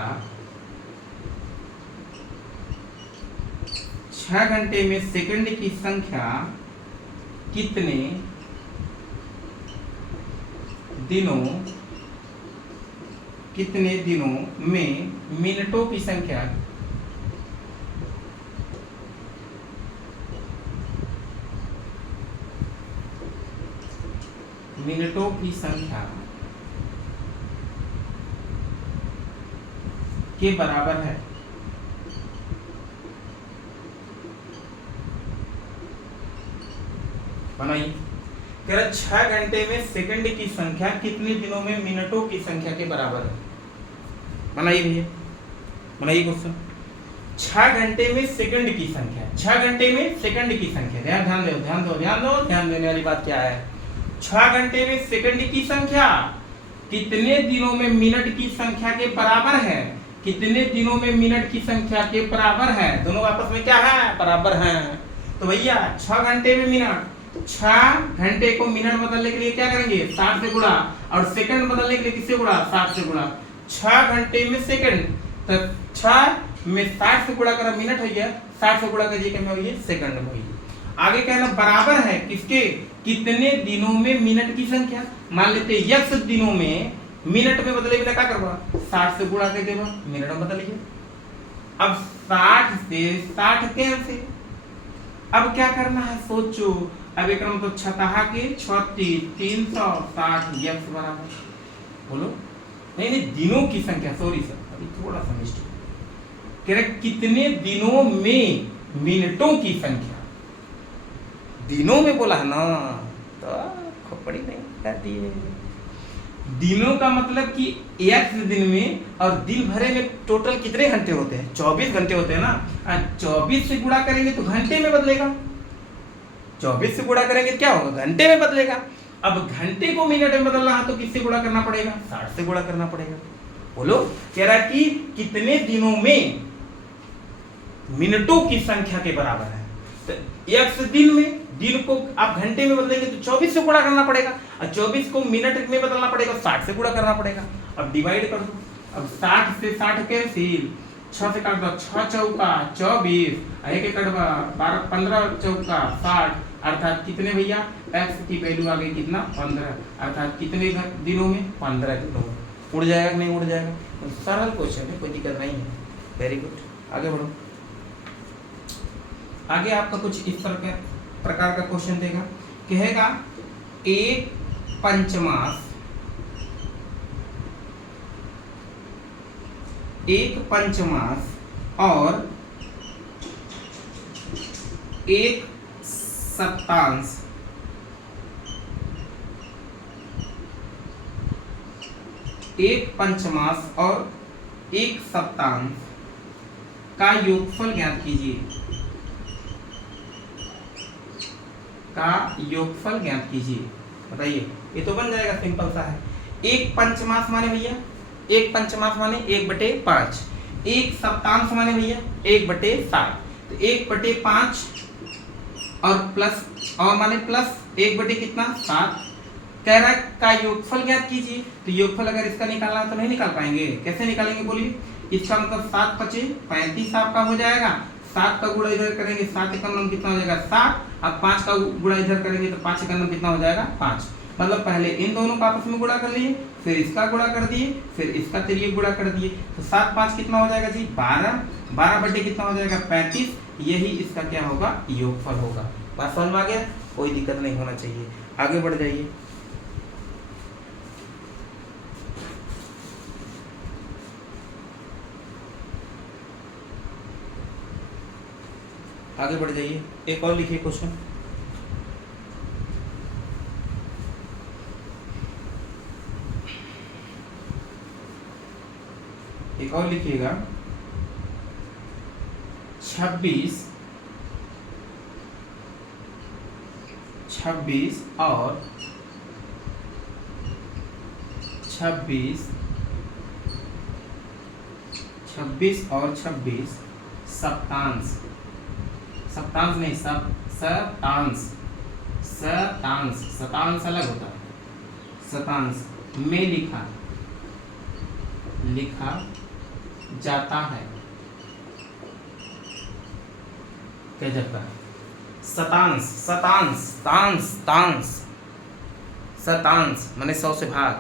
6 घंटे में सेकंड की संख्या कितने दिनों में मिनटों की संख्या, मिनटों की संख्या के बराबर है। बनाइए, कह रहा 6 घंटे में सेकंड की संख्या कितने दिनों में मिनटों की संख्या के बराबर है। बनाइए भैया, बनाइए क्वेश्चन। 6 घंटे में सेकंड की संख्या, 6 घंटे में सेकंड की संख्या, ध्यान दो, ध्यान दो, ध्यान दो, ध्यान देने वाली बात क्या है। 6 घंटे में सेकंड की संख्या कितने दिनों में मिनट की संख्या के बराबर है, कितने दिनों में मिनट की संख्या के बराबर है। दोनों आपस में क्या है, बराबर हैं। तो भैया 6 घंटे में मिनट, 6 घंटे को मिनट बदलने के लिए क्या करेंगे 60 से गुणा, और सेकंड बदलने के लिए किससे गुणा 60 से गुणा। 6 घंटे में सेकंड, तो 6 में 60 से गुणा करा मिनट हो गया, 60 से गुणा करिए क्या होगी सेकंड में होगी। आगे कहना बराबर है किसके, कितने दिनों में मिनट की संख्या। मान लेते x दिनों में मिनट में बदले बिना क्या करवा 60 से गुणा कर देगा, मिनट में बदल गया। अब 60 से 60 कैसे, अब क्या करना है सोचो। अब एक मतलब छतहा के 36 360 x बराबर, बोलो नहीं नहीं दिनों की संख्या, सॉरी सर अभी थोड़ा सा मिस्टेक, कह रहे कितने दिनों में मिनटों की संख्या, दिनों में बोला है ना तो खोपड़ी नहीं कहती है। दिनों का मतलब कि एक दिन में, और दिन भरे में टोटल कितने घंटे होते हैं 24 घंटे होते हैं ना। 24 से गुणा करेंगे तो घंटे में बदलेगा, 24 से गुणा करेंगे क्या होगा घंटे में बदलेगा। अब घंटे को मिनट में बदलना है तो किससे गुणा करना पड़ेगा 60 से गुणा करना पड़ेगा। बोलो कह रहा है कि कितने दिनों में मिनटों की संख्या के बराबर है। तो एक दिन में, दिन को आप घंटे में बदलेंगे तो 24 से गुणा करना पड़ेगा, और 24 को मिनट में बदलना पड़ेगा 60 से गुणा करना पड़ेगा। अब डिवाइड कर दो, अब 60 से 60 कैंसिल, 6 से काट दो 6 चौका 24, एक एक काट 12 15 चौका 60, अर्थात कितने भैया, x की वैल्यू आ गई कितना 15, अर्थात कितने दिनों में, 15 दिनों में। उड़ जाएगा कि नहीं उड़ जाएगा, तो सरल क्वेश्चन है, कोई दिक्कत नहीं है। वेरी गुड, आगे बढ़ो। आगे आपका कुछ इस प्रकार का क्वेश्चन देगा, कहेगा एक पंचमास और एक सप्तांश एक पंचमास और एक सप्तांश का योगफल ज्ञात कीजिए, बताइए। ये तो बन जाएगा, सिंपल सा है। एक पंचमास माने भैया, एक पंचमास माने 1/5, एक सप्तांश माने भैया 1/7, तो 1/5 और प्लस और माने प्लस 1 कितना 7। कह रहा है का योगफल ज्ञात कीजिए, तो योगफल अगर इसका निकालना तो नहीं निकाल पाएंगे, कैसे निकालेंगे बोलिए। इसका मतलब 7 × 5 = 35 आपका हो जाएगा, 7 का गुणा इधर करेंगे 7 × 9 कितना हो जाएगा 7, अब 5 का गुणा इधर करेंगे तो 5 × 9 कितना हो जाएगा 5। मतलब पहले इन दोनों का आपस में गुणा कर लिए, फिर इसका गुणा कर दिए, फिर इसका तिर्यक गुणा कर दिए, तो 7 5 कितना हो जाएगा जी 12, 12 कितना हो जाएगा 35, यही इसका क्या होगा योगफल होगा। बात समझ में आ गया, कोई दिक्कत नहीं होना चाहिए। आगे बढ़ जाइए। आगे बढ़ जाइए, एक और लिखिए क्वेश्चन। एक और लिखिएगा 26 और 26 सप्तांश, सप्तांश नहीं शतांश अलग होता है, शतांश में लिखा जाता है, क्या जाता है शतांश माने 100 से भाग,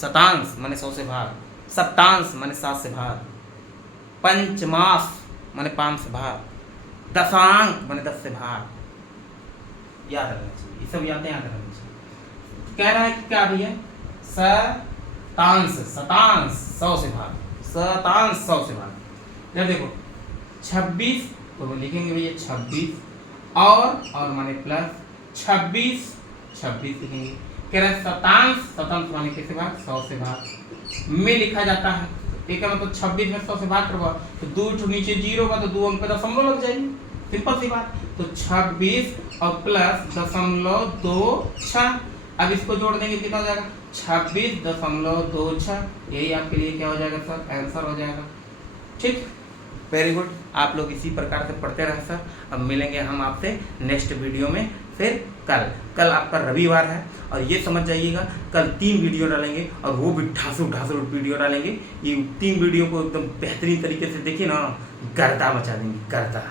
शतांश माने 100 से भाग, सप्तांश माने 7 से भाग, पंचमास माने 5 से भाग, दशांक माने 10 से भाग। याद रखना चाहिए, ये सब याद रखना चाहिए। कह रहा है कि क्या भैया शतांश 100 से भाग, शतांश 100 से भाग। जब देखो 26 तो लिखेंगे भैया 26 और माने प्लस 26 लिखेंगे। कह रहा है शतांश माने किससे भाग 100 से भाग में लिखा जाता है। एक का मतलब 26 में 100 से भाग करवा तो 2 नीचे 0 का तो 2 अंक पे दशमलव लग जाएगी, सिंपल सी बात। तो 26 और प्लस 0.26, अब इसको जोड़ देंगे कितना हो जाएगा 26.26, यही आपके लिए क्या हो जाएगा सर आंसर हो जाएगा। ठीक, वेरी गुड। आप लोग इसी प्रकार से पढ़ते रहे सर। अब मिलेंगे हम आपसे नेक्स्ट वीडियो में फिर कल आपका रविवार है और ये समझ जाइएगा कल 3 वीडियो डालेंगे और वो भी ढासू वीडियो डालेंगे। ये 3 वीडियो को एकदम बेहतरीन तरीके से देखिए ना, गर्दा मचा देंगे, गर्दा।